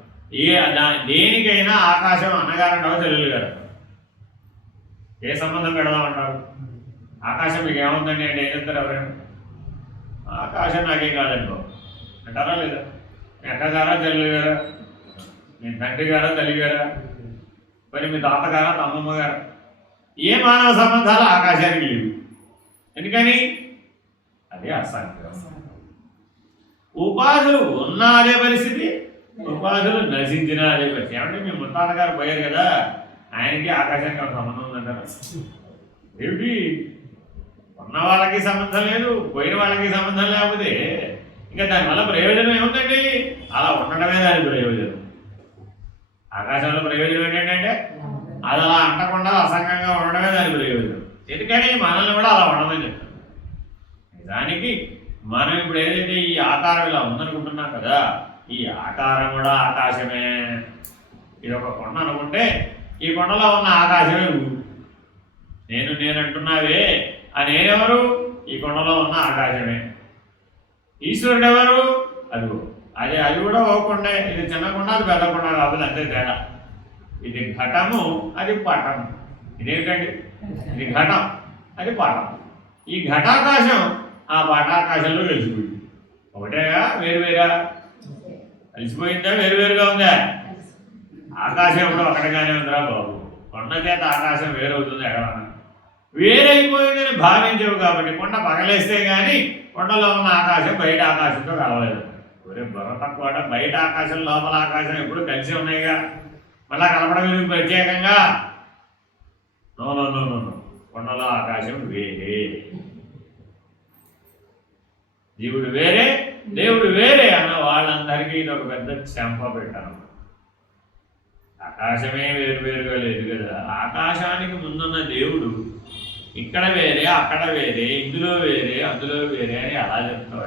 దేనికైనా ఆకాశం అన్నగారంటావా చెల్లెలు గారు? ఏ సంబంధం పెడదామంటారు? ఆకాశం మీకు ఏముందండి అంటే ఏం చెప్తారు ఎవరైనా? ఆకాశం నాకేం కాదండి అంటారా లేదా? మీ అక్కగారా చెల్లెలు గారా? మీ తండ్రి గారా తల్లి గారా? మరి మీ తాతగారా తమ్మమ్మ గారా? ఏ మానవ సంబంధాలు ఆకాశానికి లేవు. ఎందుకని? అదే అసంగం. ఉపాధులు ఉన్న అదే పరిస్థితి, ఉపాధులు నశించిన అదే పరిస్థితి. ఏమంటే మీ ముత్తాత గారు పోయారు కదా, ఆయనకి ఆకాశానికి సంబంధం ఉందంటారా? ఏమిటి? ఉన్న వాళ్ళకి సంబంధం లేదు, పోయిన వాళ్ళకి సంబంధం లేకపోతే ఇంకా దానివల్ల ప్రయోజనం ఏముందండి? అలా ఉండడమే దాని ప్రయోజనం. ఆకాశంలో ప్రయోజనం ఏంటంటే అది అలా అంటకుండా అసంగంగా ఉండడమే దాని ప్రయోజనం. ఎందుకని మనల్ని కూడా అలా ఉండమని చెప్తాను. నిజానికి మనం ఇప్పుడు ఏదైతే ఈ ఆకారం ఇలా ఉందనుకుంటున్నాం కదా, ఈ ఆకారం కూడా ఆకాశమే. ఇది ఒక కొండ అనుకుంటే ఈ కొండలో ఉన్న ఆకాశమే నువ్వు. నేను అంటున్నావే ఆ నేనెవరు? ఈ కొండలో ఉన్న ఆకాశమే. ఈశ్వరుడు ఎవరు? అదిగో అది కూడా ఒక కొండే. ఇది చిన్న కొండ, అది పెద్ద కొండ కావాలి, అంతే తేడా. ఇది ఘటము, అది పటం. ఇదేంటండి? ఇది ఘటం, అది పటం. ఈ ఘటాకాశం ఆ పటాకాశంలో కలిసిపోయింది. ఒకటేగా వేరువేరా? కలిసిపోయిందా? వేరువేరుగా ఉందా? ఆకాశం ఎప్పుడు ఒకటిగానే ఉందిరా బాబు. కొండ చేత ఆకాశం వేరవుతుంది ఎక్కడన్నా? వేరైపోయిందని భావించవు కాబట్టి కొండ పగలేస్తే కానీ కొండలో ఉన్న ఆకాశం బయట ఆకాశంతో కలవలేదు. ఒరే బుర్ర తక్కువ, బయట ఆకాశం లోపల ఆకాశం ఎప్పుడు కలిసి ఉన్నాయిగా, మళ్ళా కలపడం ఎందుకు ప్రత్యేకంగా? No no no no no, కొండలో ఆకాశం వేరే, జీవుడు వేరే, దేవుడు వేరే అన్న వాళ్ళందరికీ ఇది ఒక పెద్ద చెంప పెట్టాను. ఆకాశమే వేరువేరుగా లేదు కదా. ఆకాశానికి ముందున్న దేవుడు ఇక్కడ వేరే, అక్కడ వేరే, ఇందులో వేరే, అందులో వేరే అని అలా చెప్తావు.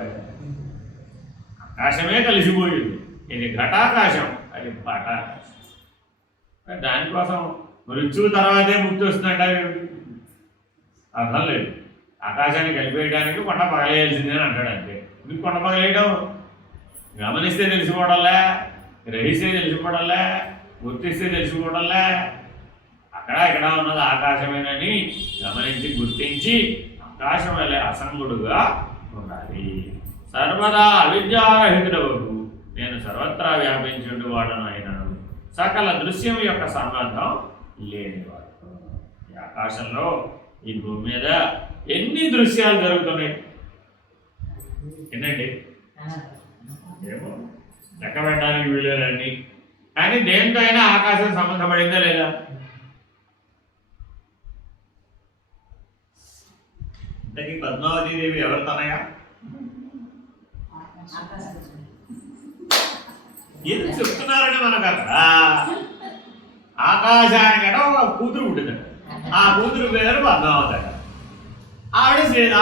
ఆకాశమే కలిసిపోయింది. ఇది ఘటాకాశం, అది పటాకాశం. దానికోసం మృత్యువు తర్వాతే ముక్తి వస్తుందంటే అర్థం లేదు. ఆకాశాన్ని కలిపేయడానికి కొండ పగలేయాల్సిందే అని అంటాడు అంతే. మీకు కొండ పగలేయడం గమనిస్తే తెలిసిపోవడంలే, గ్రహిస్తే తెలిసిపోవడంలే, గుర్తిస్తే తెలిసిపోవడంలే. అక్కడ ఇక్కడ ఉన్నది ఆకాశమేనని గమనించి గుర్తించి ఆకాశం వల్లే అసంగుడుగా ఉండాలి. సర్వదా అవిద్యారహితుడవకు నేను సర్వత్రా వ్యాపించుండు వాడను అయినాను. సకల దృశ్యం యొక్క సంబంధం లేనివాడు. ఈ ఆకాశంలో ఈ భూమి మీద ఎన్ని దృశ్యాలు జరుగుతున్నాయి ఏంటండి? ఏమో లెక్క పెట్టడానికి వీళ్ళని. కానీ దేంతో అయినా ఆకాశం సంబంధపడిందా లేదా? ఇంతకీ పద్మావతీదేవి ఎవరు తనయా? ఎందుకు చెప్తున్నారని మనకు అక్కడ ఆకాశానికట ఒక కూతురు పుట్టిందట. ఆ కూతురు పేరు పద్మావతి అట.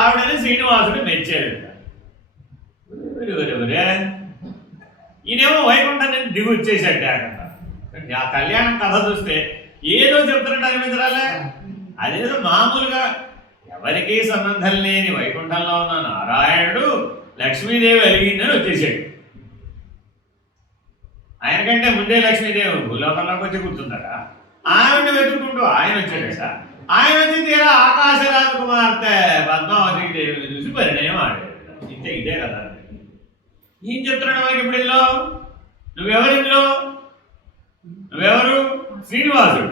ఆవిడని శ్రీనివాసుడు మెచ్చాడు. ఈయనేమో వైకుంఠం నుంచి దిగు వచ్చేసాడు. ఆ కళ్యాణం కథ చూస్తే ఏదో చెప్తున్నట్టు అనిపించరాలే. అదేదో మామూలుగా ఎవరికీ సంబంధం లేని వైకుంఠంలో ఉన్న నారాయణుడు లక్ష్మీదేవి అలిగిందని వచ్చేసాడు. ఆయనకంటే ముందే లక్ష్మీదేవి భూలోకంలోకి వచ్చి కూర్చుందట. ఆవిడ వెతుక్కుంటూ ఆయన వచ్చాడట. ఆయన వచ్చి తీరా ఆకాశరాజు కుమార్తె పద్మావతి దేవిని చూసి పరిణయం ఆడాడు. ఇదే కదా. ఏం చెప్తున్నాడు మనకి ఇప్పుడు ఇందులో? నువ్వెవరు? శ్రీనివాసుడు.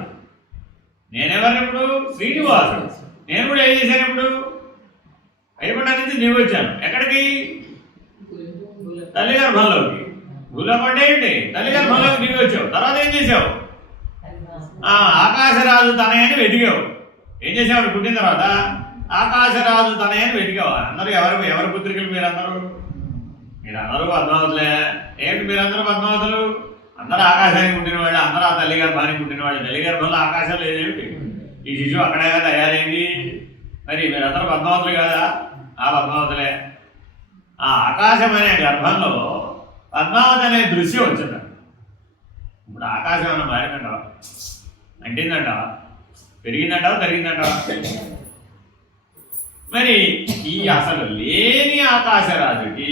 నేనెవరు ఇప్పుడు? శ్రీనివాసుడు. నేను కూడా ఏం చేశాను ఇప్పుడు? వైకుంఠం నుంచి దిగి వచ్చాను. ఎక్కడికి? తల్లి గర్భంలోకి. భూలోకం అంటే ఏంటి? తల్లి గర్భంలోకి దిగి వచ్చావు. తర్వాత ఏం చేసావు? ఆకాశరాజు తనయని వెతికావు. ఏం చేసావు పుట్టిన తర్వాత? ఆకాశరాజు తనయని వెతికావు. అందరూ ఎవరి పుత్రికలు మీరందరూ పద్మావతులే. ఏమిటి మీరందరూ పద్మావతులు? అందరూ ఆకాశానికి పుట్టిన వాళ్ళు, అందరూ ఆ తల్లి గర్భానికి పుట్టిన వాళ్ళు. తల్లి గర్భంలో ఆకాశం లేదేమిటి? ఈ శిశువు అక్కడే కదా తయారైంది. మరి మీరందరూ పద్మావతులు కదా? ఆ పద్మావతులే. ఆ ఆకాశం అనే గర్భంలో పద్మావతి అనే దృశ్యం వచ్చింది. ఇప్పుడు ఆకాశం అన్న మారిందంటావా? అంటిందంటావా? పెరిగిందంటావా? తరిగిందంటావా? మరి ఈ అసలు లేని ఆకాశరాజుకి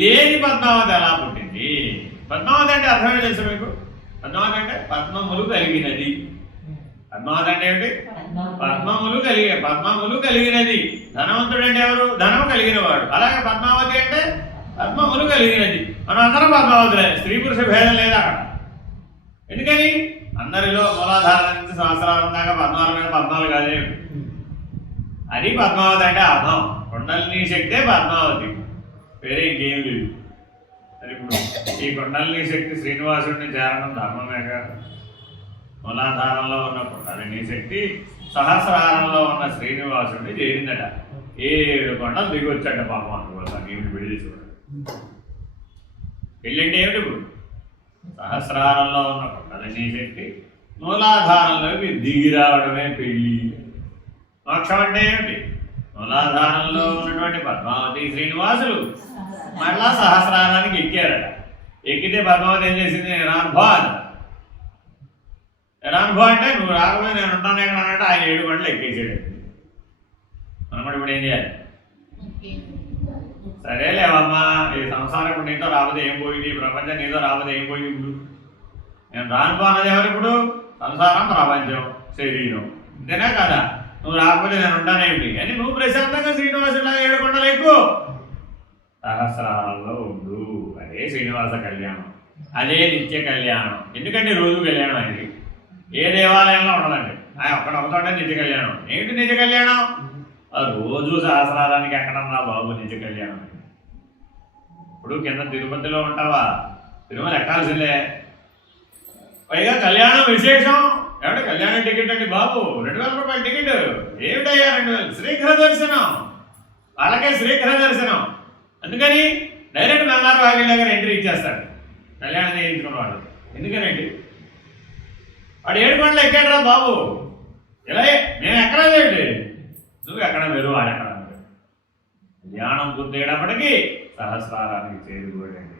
లేని పద్మావతి ఎలా పుట్టింది? పద్మావతి అంటే అర్థమే తెలుసు మీకు? పద్మావతి అంటే పద్మములు కలిగినది. పద్మావతి అంటే ఏమిటి? పద్మములు కలిగినది. ధనవంతుడు అంటే ఎవరు? ధనము కలిగిన వాడు. అలాగే పద్మావతి అంటే పద్మములు కలిగినది. మనం అందరం పద్మావతులే. స్త్రీ పురుష భేదం లేదా అక్కడ. ఎందుకని? అందరిలో మూలాధారం నుంచి సంవత్సరాల దాకా పద్మాల మీద పద్మాలు కాదే. అది పద్మావతి అంటే అర్థం. కుండలిని శక్తే పద్మావతి, వేరే ఇంకేం లేదు. మరి ఇప్పుడు ఈ కుండలిని శక్తి శ్రీనివాసుడిని చేరడం ధర్మమేక. మూలాధారంలో ఉన్న కుండలిని శక్తి సహస్రారంలో ఉన్న శ్రీనివాసుడిని చేరిందట. 7 కొండలు దిగి వచ్చాడు పాపం అందుకోసం ఏమిటి పెళ్లి తీసుకోవడం. పెళ్ళి అంటే ఏమిటి? ఇప్పుడు సహస్రారంలో ఉన్న కొండలన్నీ పెట్టి మూలాధారంలోకి దిగి రావడమే పెళ్ళి. మోక్షం అంటే ఏమిటి? మూలాధారంలో ఉన్నటువంటి పద్మావతి శ్రీనివాసులు మళ్ళా సహస్రారానికి ఎక్కారట. ఎక్కితే పద్మావతి ఏం చేసింది? రానుభో అన్న. రానుభో అంటే నువ్వు రాకపోతే నేను ఉంటాను ఎక్కడ అన్నట్టు ఆయన 7 గంటలు ఎక్కేసాడు. మనం ఇప్పుడు ఏం చేయాలి? సరేలేవమ్మా, ఈ సంసారం ఇప్పుడు నీతో రాబోతే ఏం పోయింది, ప్రపంచం నీతో రాబోతే ఏం పోయింది? ఇప్పుడు నేను రానుభో అన్నది ఎవరు? ఇప్పుడు సంసారం, ప్రపంచం, శరీరం, అంతేనా కదా? నువ్వు రాకపోతే నేను ఉంటానేమిటి అని నువ్వు ప్రశాంతంగా శ్రీనివాసులా 7 కొండలు ఎక్కువ సహస్రాలలో ఉండు. అదే శ్రీనివాస కళ్యాణం, అదే నిత్య కళ్యాణం. ఎందుకంటే రోజు కళ్యాణం అయింది. ఏ దేవాలయంలో ఉండదండి, ఆయన ఒక్కడ ఒకటంటే నిత్య కళ్యాణం. ఏంటి నిత్య కళ్యాణం? ఆ రోజు సహస్రారానికి ఎక్కడన్నా బాబు నిత్య కళ్యాణం. ఇప్పుడు కింద తిరుపతిలో ఉంటావా, తిరుమల ఎక్కాల్సిందే. పైగా కళ్యాణం విశేషం. ఏమంటే కళ్యాణం టికెట్ అండి బాబు, 2000 రూపాయల టికెట్. ఏమిటయ్యా 2000? శ్రీకర దర్శనం. వాళ్ళకే శ్రీకర దర్శనం. అందుకని డైరెక్ట్ బంగారు వాగిల్ దగ్గర ఎంట్రీ ఇచ్చేస్తాడు కళ్యాణం చేయించుకున్నవాడు. ఎందుకనండి వాడు 7 కొండలు ఎక్కాడురా బాబు. ఇలా మేము ఎక్కడేంటి, నువ్వు ఎక్కడ వేరు వాడు ఎక్కడ. కళ్యాణం పూర్తయ్యేటప్పటికీ సహస్రారానికి చేరుకోడండి.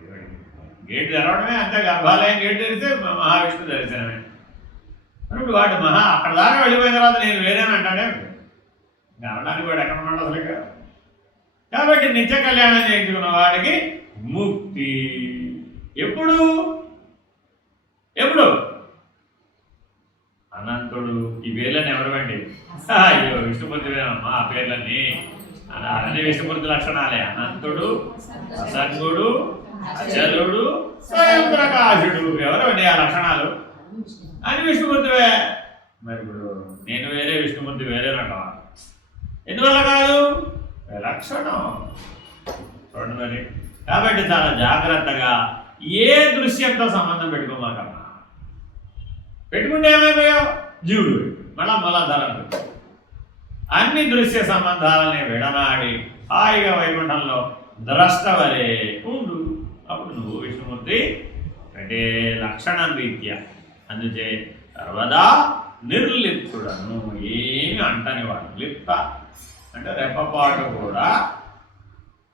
గేట్ తెరవడమే అంతే, గర్భాలయం గేట్ తెరిస్తే మహావిష్ణు దర్శనమే. ఇప్పుడు వాడు అక్కడ దాకా వెళ్ళిపోయిన తర్వాత నేను వేరేని అంటాడే. అనడానికి వాడు ఎక్కడ ఉన్నాడు అసలు. కాబట్టి నిత్య కళ్యాణం చేయించుకున్న వాడికి ముక్తి ఎప్పుడు? ఎప్పుడు? అనంతుడు. ఈ పేర్లన్నీ ఎవరివండి? అయ్యో విష్ణుమూర్తివేనమ్మా ఆ పేర్లన్నీ. అన్ని విష్ణుమూర్తి లక్షణాలే. అనంతుడు, అసంగుడు, అచలుడు, స్వయం ప్రకాశుడు. ఎవరండి ఆ లక్షణాలు? అని విష్ణుమూర్తివే. మరి ఇప్పుడు నేను వేరే, విష్ణుమూర్తి వేరేనంటావా? ఎందువల్ల కాదు? లక్షణం చూడండి మరి. కాబట్టి చాలా జాగ్రత్తగా ఏ దృశ్యంతో సంబంధం పెట్టుకోమాకమ్మా. పెట్టుకుంటే ఏమైపోయావు? జీవుడు మళ్ళా మూలాధారం. అన్ని దృశ్య సంబంధాలని విడనాడి హాయిగా వైకుంఠంలో ద్రష్టవలే ఉండు. అప్పుడు నువ్వు విష్ణుమూర్తి అంటే లక్షణం రీత్యా. అందుచే సర్వదా నిర్లిప్తుడను, ఏమి అంటని వాడు. లిప్త అంటే రెప్పపాటు కూడా.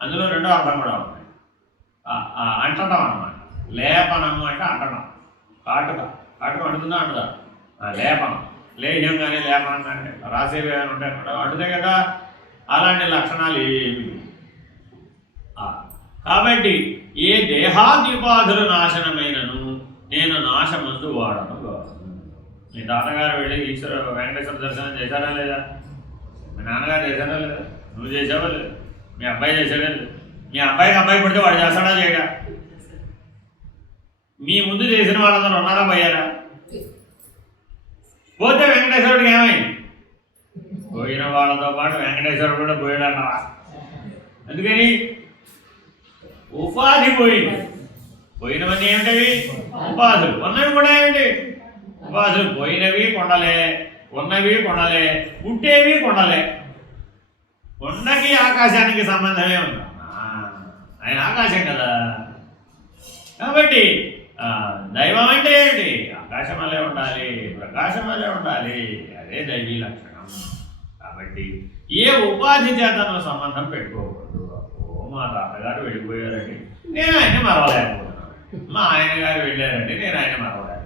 అందులో 2వ అర్థం కూడా ఉంది, అంటడం అన్నమాట. లేపనము అంటే అంటడం. కాటుక అంటుందా? అంటుదా? లేపనం. లేహ్యం కానీ లేపనం కానీ రాసేవి ఏమైనా ఉంటాయి అంటుతాయి కదా. అలాంటి లక్షణాలు ఏమి. కాబట్టి ఏ దేహాద్యుపాధులు నాశనమైనను నేను నాశమందు వాడను కాదు. మీ తాతగారు వెళ్ళి వెంకటేశ్వర దర్శనం చేశారా లేదా? మీ నాన్నగారు చేశారా లేదా? నువ్వు చేసావా లేదా? మీ అబ్బాయి చేశాడా లేదా? మీ అబ్బాయి పుడితే వాడు చేస్తాడా చేయడా? మీ ముందు చేసిన వాళ్ళందరూ ఉన్నారా పోయారా? పోతే వెంకటేశ్వరుడికి ఏమైంది? పోయిన వాళ్ళతో పాటు వెంకటేశ్వరుడు కూడా పోయాడన్నావా? అందుకని ఉపాధి పోయింది. పోయినవన్నీ ఏమిటవి? ఉపాధులు. ఉన్నవి కూడా ఏమిటి? ఉపాధులు. పోయినవి కొండలే, ఉన్నవి కొండలే, పుట్టేవి కొండలే. కొండకి ఆకాశానికి సంబంధమే ఉందా? ఆయన ఆకాశం కదా. కాబట్టి దైవం అంటే ఏమిటి? ఆకాశం వల్లే ఉండాలి, ప్రకాశం వల్లే ఉండాలి. అదే దైవీ లక్షణం. కాబట్టి ఏ ఉపాధి చేతను సంబంధం పెట్టుకోకూడదు. మా తాతగారు వెళ్ళిపోయారండి, నేను ఆయన మరవలేకపోతున్నాను. మా ఆయన గారు వెళ్ళారండి, నేను ఆయన మరవలేకపోతున్నాను.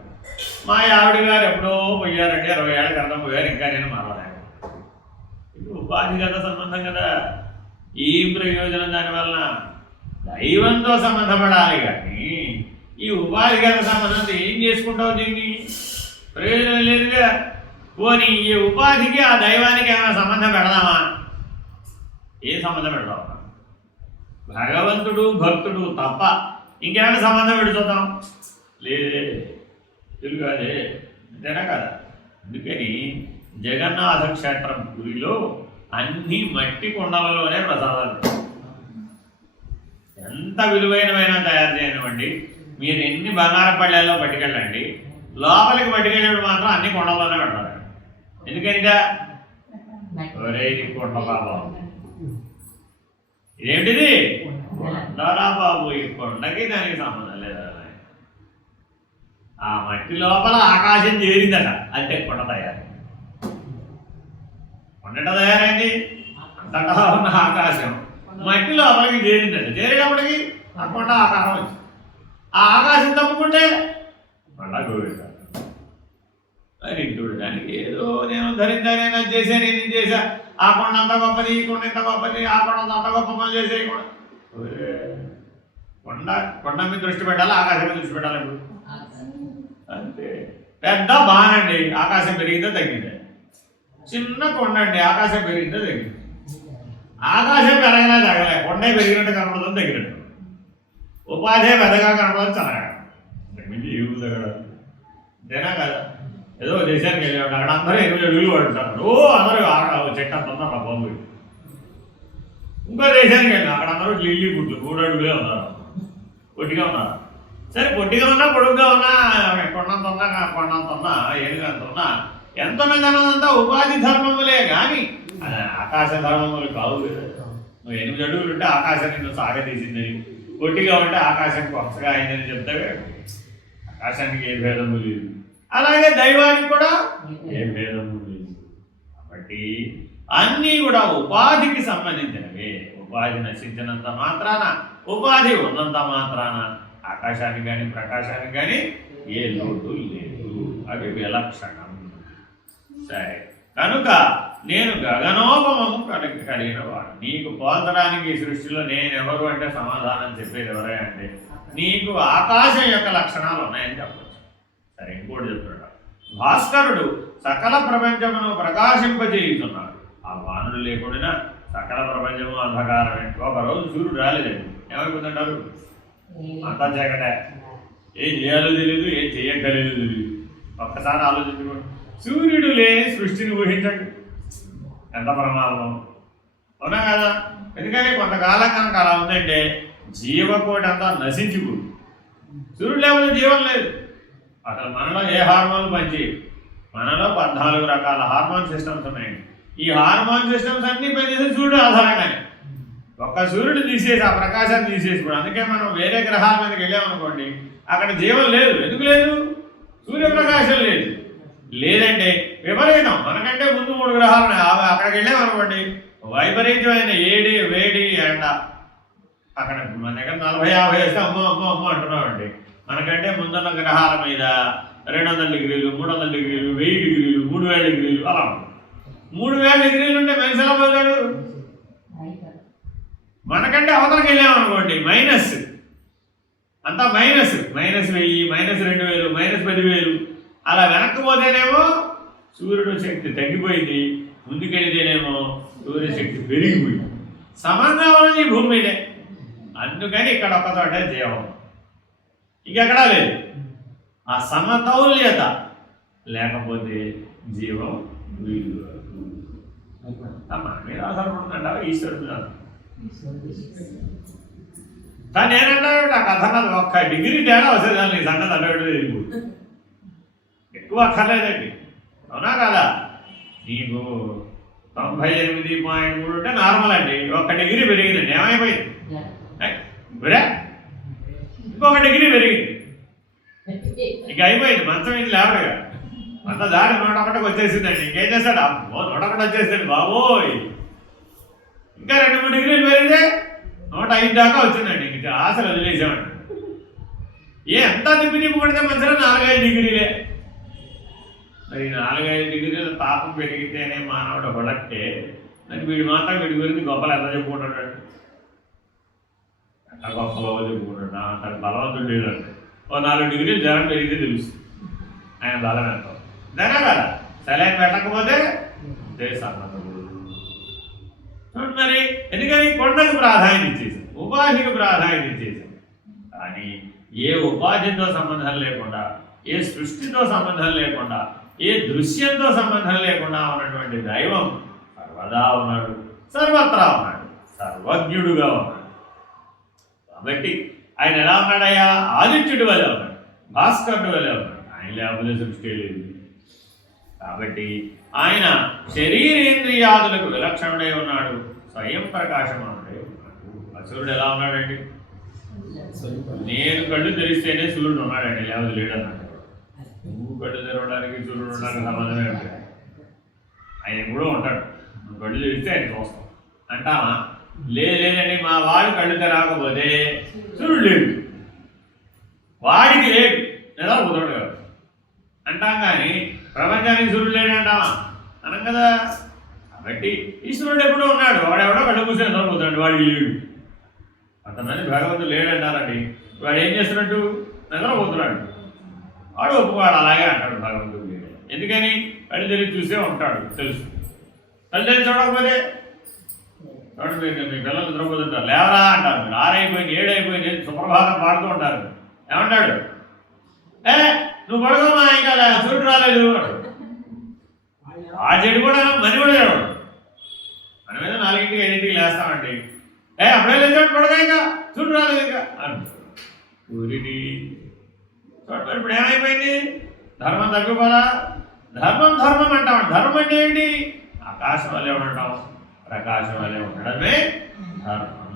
మా ఆవిడ గారు ఎప్పుడో పోయారండి, 20 ఏళ్ళ క్రితం పోయారు, ఇంకా నేను మరవలేకపోతున్నాను. ఇది ఉపాధిగత సంబంధం కదా. ఈ ప్రయోజనం దానివలన దైవంతో సంబంధపడాలి. కానీ ఈ ఉపాధిగత సంబంధంతో ఏం చేసుకుంటావు? దీన్ని ప్రయోజనం లేదుగా. పోనీ ఈ ఉపాధికి ఆ దైవానికి ఏమైనా సంబంధం పెడదామా? ఏ సంబంధం పెడదామా? భగవంతుడు భక్తుడు తప్ప ఇంకేమైనా సంబంధం పెడుతుందాం? లేదే, తెలుగాదే, అంతేనా కదా. అందుకని జగన్నాథ క్షేత్రం పూరిలో అన్ని మట్టి కొండలలోనే ప్రసాదాలు. ఎంత విలువైనవైనా తయారు చేయనివ్వండి, మీరు ఎన్ని బంగార పళ్ళెల్లో పట్టుకెళ్ళండి, లోపలికి పట్టుకెళ్ళేప్పుడు మాత్రం అన్ని కొండల్లోనే పెట్టాలి. ఎందుకంటే ఒరే ఇది కొండ బాబా, ఇదేమిటిది కొండరా బాబు, ఈ కొండకి దానికి సంబంధం లేదా? ఆ మట్టి లోపల ఆకాశం చేరిందట, అంటే కొండ తయారు. కొండట తయారైంది, అంతటా ఉన్న ఆకాశం మట్టి లోపలికి చేరిందట. చేరేటప్పటికి ఆ కొండ ఆకారం వచ్చింది. ఆ ఆకాశం తప్పుకుంటే కొండ గోవిందాడు. మరి దానికి ఏదో నేను ధరించాను, నేను చేశాను, నేను చేశా, ఆ కొండ అంత గొప్పది, ఈ కొండ ఇంత గొప్పది, ఆ కొండ అంత గొప్ప పనులు చేసే కూడా. కొండ మీద దృష్టి పెట్టాలి, ఆకాశం మీద దృష్టి పెట్టాలి. ఇప్పుడు అంతే. పెద్ద బానండి, ఆకాశం పెరిగిందో తగ్గిందే. చిన్న కొండ అండి, ఆకాశం పెరిగిందో తగ్గింది. ఆకాశం పెరగలే తగ్గలే, కొండే పెరిగినట్టు కనపడుతుంది, తగ్గినట్టు. ఉపాధి పెద్దగా కనపడదు, చల్లగా మించి ఏమి తగ్గడం అంతేనా కదా? ఏదో దేశానికి వెళ్ళాడు, అక్కడ అందరూ 8 అడుగులు పడుతుంటారు. అందరూ చెట్టు అంత ఉన్నారు బాబు. ఇంకో దేశానికి వెళ్ళాం, అక్కడ అందరూ లిల్లీ గుడ్లు 3 అడుగులే ఉన్నారు, పొట్టిగా ఉన్నారు. సరే పొట్టిగా ఉన్నా, పొడుగ్గా ఉన్నా, కొండంత ఉన్నా, కొండంత ఉన్నా, ఏనుగంత ఉన్నా, ఎంత ఉన్నదంతా ఉపాధి ధర్మములే కానీ ఆకాశ ధర్మములు కావు కదా. నువ్వు 8 అడుగులు ఉంటే ఆకాశం నిన్ను సాగతీసిందని, పొట్టిగా ఉంటే ఆకాశం కొత్తగా అయిందని చెప్తావే. ఆకాశానికి ఏ భేదము లేదు, అలాగే దైవానికి కూడా ఏ భేదము లేదు. కాబట్టి అన్నీ కూడా ఉపాధికి సంబంధించినవే. ఉపాధి నశించినంత మాత్రాన, ఉపాధి ఉన్నంత మాత్రాన ఆకాశానికి కానీ ప్రకాశానికి కానీ ఏ లోటు లేదు, అవి విలక్షణం. సరే, కనుక నేను గగనోపమము కలిగిన వాడు. నీకు పోల్చడానికి ఈ సృష్టిలో నేనెవరు అంటే సమాధానం చెప్పేది ఎవరే అంటే నీకు ఆకాశం యొక్క లక్షణాలు ఉన్నాయని చెప్పచ్చు. సరే, ఇంకోటి చెప్తున్నాడు. భాస్కరుడు సకల ప్రపంచమును ప్రకాశింపజేయుతున్నాడు. ఆ భానుడు లేకుండా సకల ప్రపంచము అంధకారమే. ఒకరోజు సూర్యుడు రాలేదండి, ఏమైపోతుంటారు? అంతా చీకటే, ఏం చేయాలో తెలియదు, ఏం చేయగలేదు తెలియదు. ఒక్కసారి ఆలోచించుకోండి, సూర్యుడు లేని సృష్టిని ఊహించండి, ఎంత ప్రమాదం. అవునా కదా? ఎందుకని కొంతకాలం కనుక అలా ఉందంటే జీవకోటి అంతా నశించిపోదు. సూర్యుడు లేకపోతే జీవం లేదు. అసలు మనలో ఏ హార్మోన్లు పనిచేయవు. మనలో 14 రకాల హార్మోన్ సిస్టమ్స్ ఉన్నాయండి. ఈ హార్మోన్ సిస్టమ్స్ అన్నీ పనిచేసే సూర్యుడు ఆధారంగానే. ఒక్క సూర్యుడు తీసేసి, ఆ ప్రకాశాన్ని తీసేసి కూడా. అందుకే మనం వేరే గ్రహాల మీదకి వెళ్ళామనుకోండి, అక్కడ జీవం లేదు. ఎందుకు లేదు? సూర్యప్రకాశం లేదు. లేదంటే విపరీతం. మనకంటే ముందు 3 గ్రహాలు ఉన్నాయి, అక్కడికి వెళ్ళామనుకోండి, వైపరీత్యమైన వేడి ఎండ. అక్కడ మన దగ్గర 40-50 వేస్తే అమ్మో అమ్మో అమ్మో అంటున్నామండి. మనకంటే ముందున్న గ్రహాల మీద 200 డిగ్రీలు, 300 డిగ్రీలు, 1000 డిగ్రీలు, 3000 డిగ్రీలు అలా ఉంటుంది. 3000 డిగ్రీలు ఉంటే మనిషి ఎలా పోతాడు? మనకంటే అవతలకి వెళ్ళామనుకోండి, మైనస్. అంతా మైనస్. -1000, -2000, -10,000 అలా వెనక్కి పోతేనేమో సూర్యుడు శక్తి తగ్గిపోయింది, ముందుకెళ్తేనేమో సూర్యశక్తి పెరిగిపోయింది. సమంగా ఉన్నది ఈ భూమి మీదే. అందుకని ఇక్కడ ఒక్కతోటే జీవం, ఇంకెక్కడా లేదు. ఆ సమతౌల్యత లేకపోతే జీవం వీలు. మన మీద ఆధారపడుతుంట ఈశ్వరుడు కాదు. కానీ నేనంటాడు ఆ కథ అన్నది 1 డిగ్రీ తేడా వస్తుంది, దానికి సంగతి అడ్డు ఎక్కువ అక్కర్లేదండి. అవునా కదా? నీకు 98.3 ఉంటే నార్మల్ అండి. 1 డిగ్రీ పెరిగిందండి, ఏమైపోయింది? ఇంకొక డిగ్రీ పెరిగింది, ఇక అయిపోయింది. మంచం ఇది లేవడుగా, అంత దారి 101కి వచ్చేసిందండి. ఇంకేం చేస్తాడు? 101 వచ్చేసిందండి బాబోయ్. ఇంకా 2-3 డిగ్రీలు పెరిగితే 105 దాకా వచ్చిందండి. ఇంకా ఆశలు వదిలేసామండి. ఎంత నిప్పు పడితే మంచిగా 4-5 డిగ్రీలే. మరి 4-5 డిగ్రీల తాపం పెరిగితేనే మానవుడు హొడక్టే. మరి వీడు మాత్రం వీడి గురించి గొప్పలు ఎంత చెప్పుకుంటాడు? ఎంత గొప్ప చెప్పుకుంటాడు? అంత బలవంతుడు లేదండి. 4 డిగ్రీలు జ్వరం పెరిగితే తెలుస్తుంది ఆయన బలం ఎంత. అంతేనా కదా? సెలైన్ పెట్టకపోతే మరి ఎందుకని కొండకు ప్రాధాన్యం ఇచ్చేసాం, ఉపాధికి ప్రాధాన్యం ఇచ్చేసాం. కానీ ఏ ఉపాధితో సంబంధం లేకుండా, ఏ సృష్టితో సంబంధం లేకుండా, ఏ దృశ్యంతో సంబంధం లేకుండా ఉన్నటువంటి దైవం సర్వదా ఉన్నాడు, సర్వత్రా ఉన్నాడు, సర్వజ్ఞుడుగా ఉన్నాడు. కాబట్టి ఆయన ఎలా ఉన్నాడయ్యా? ఆదిత్యుడి వలె ఉన్నాడు, భాస్కరుడు వలె ఉన్నాడు. ఆయన లేకపోతే సృష్టి లేదు. కాబట్టి ఆయన శరీరేంద్రియాదులకు విలక్షణుడై ఉన్నాడు, స్వయం ప్రకాశమానుడై ఉన్నాడు. సూర్యుడు ఎలా ఉన్నాడండి? నేను కళ్ళు తెరిస్తేనే సూర్యుడు ఉన్నాడండి, లేకపోతే లేడన్నాడు. నువ్వు కళ్ళు తెరవడానికి సూర్యుడు ఉండడానికి సంబంధమే ఉంటుంది. ఆయన కూడా ఉంటాడు, నువ్వు కళ్ళు తెరిస్తే ఆయన చూస్తాం అంటావా? లేదండి, మా వాడు కళ్ళు తెరవకపోతే సూర్యుడు లేడు, వాడికి లేడు లేదా కుదరడు కాదు అంటాం. కానీ ప్రపంచానికి సూర్యుడు లేడు అంటావా? అనం కదా. కాబట్టి ఈశ్వరుడు ఎప్పుడూ ఉన్నాడు, వాడెవడో కళ్ళు మూసి నిద్రపోతాడు, వాడు లేడు. కొంతమంది భగవంతుడు లేడంటారండి, వాడు ఏం చేస్తున్నట్టు నిద్రపోతున్నాడు, వాడు ఒప్పుకోడు, అలాగే అంటాడు భగవంతుడు లేడు. ఎందుకని? కళ్ళు తెరిచి చూసే ఉంటాడు, తెలుసు. కళ్ళు తెరిచి చూడకపోతే చూడండి, మీ పిల్లలు నిద్రపోతుంటారు, లేవరా అంటారు, 6 అయిపోయింది 7 అయిపోయింది సుప్రభాతం పాడుతూ ఉంటారు. ఏమంటాడు? నువ్వు పడుకోమా, ఇంకా సూర్యుడు రాలేదు. ఆ చెడు కూడా మని కూడా లేవాడు. మన మీద 4ంటికి 5ంటికి లేస్తామండి, అప్పుడే లేచాడు, పడగా ఇంకా సూర్యుడు రాలేదు ఇంకా అంటారు. ఊరిని చూడండి, ఇప్పుడు ఏమైపోయింది? ధర్మం తగ్గిపోదా? ధర్మం అంటాం. ధర్మం అంటే ఏంటి? ఆకాశం వల్లే ఉండటం, ప్రకాశం వల్లే ఉండడమే ధర్మం.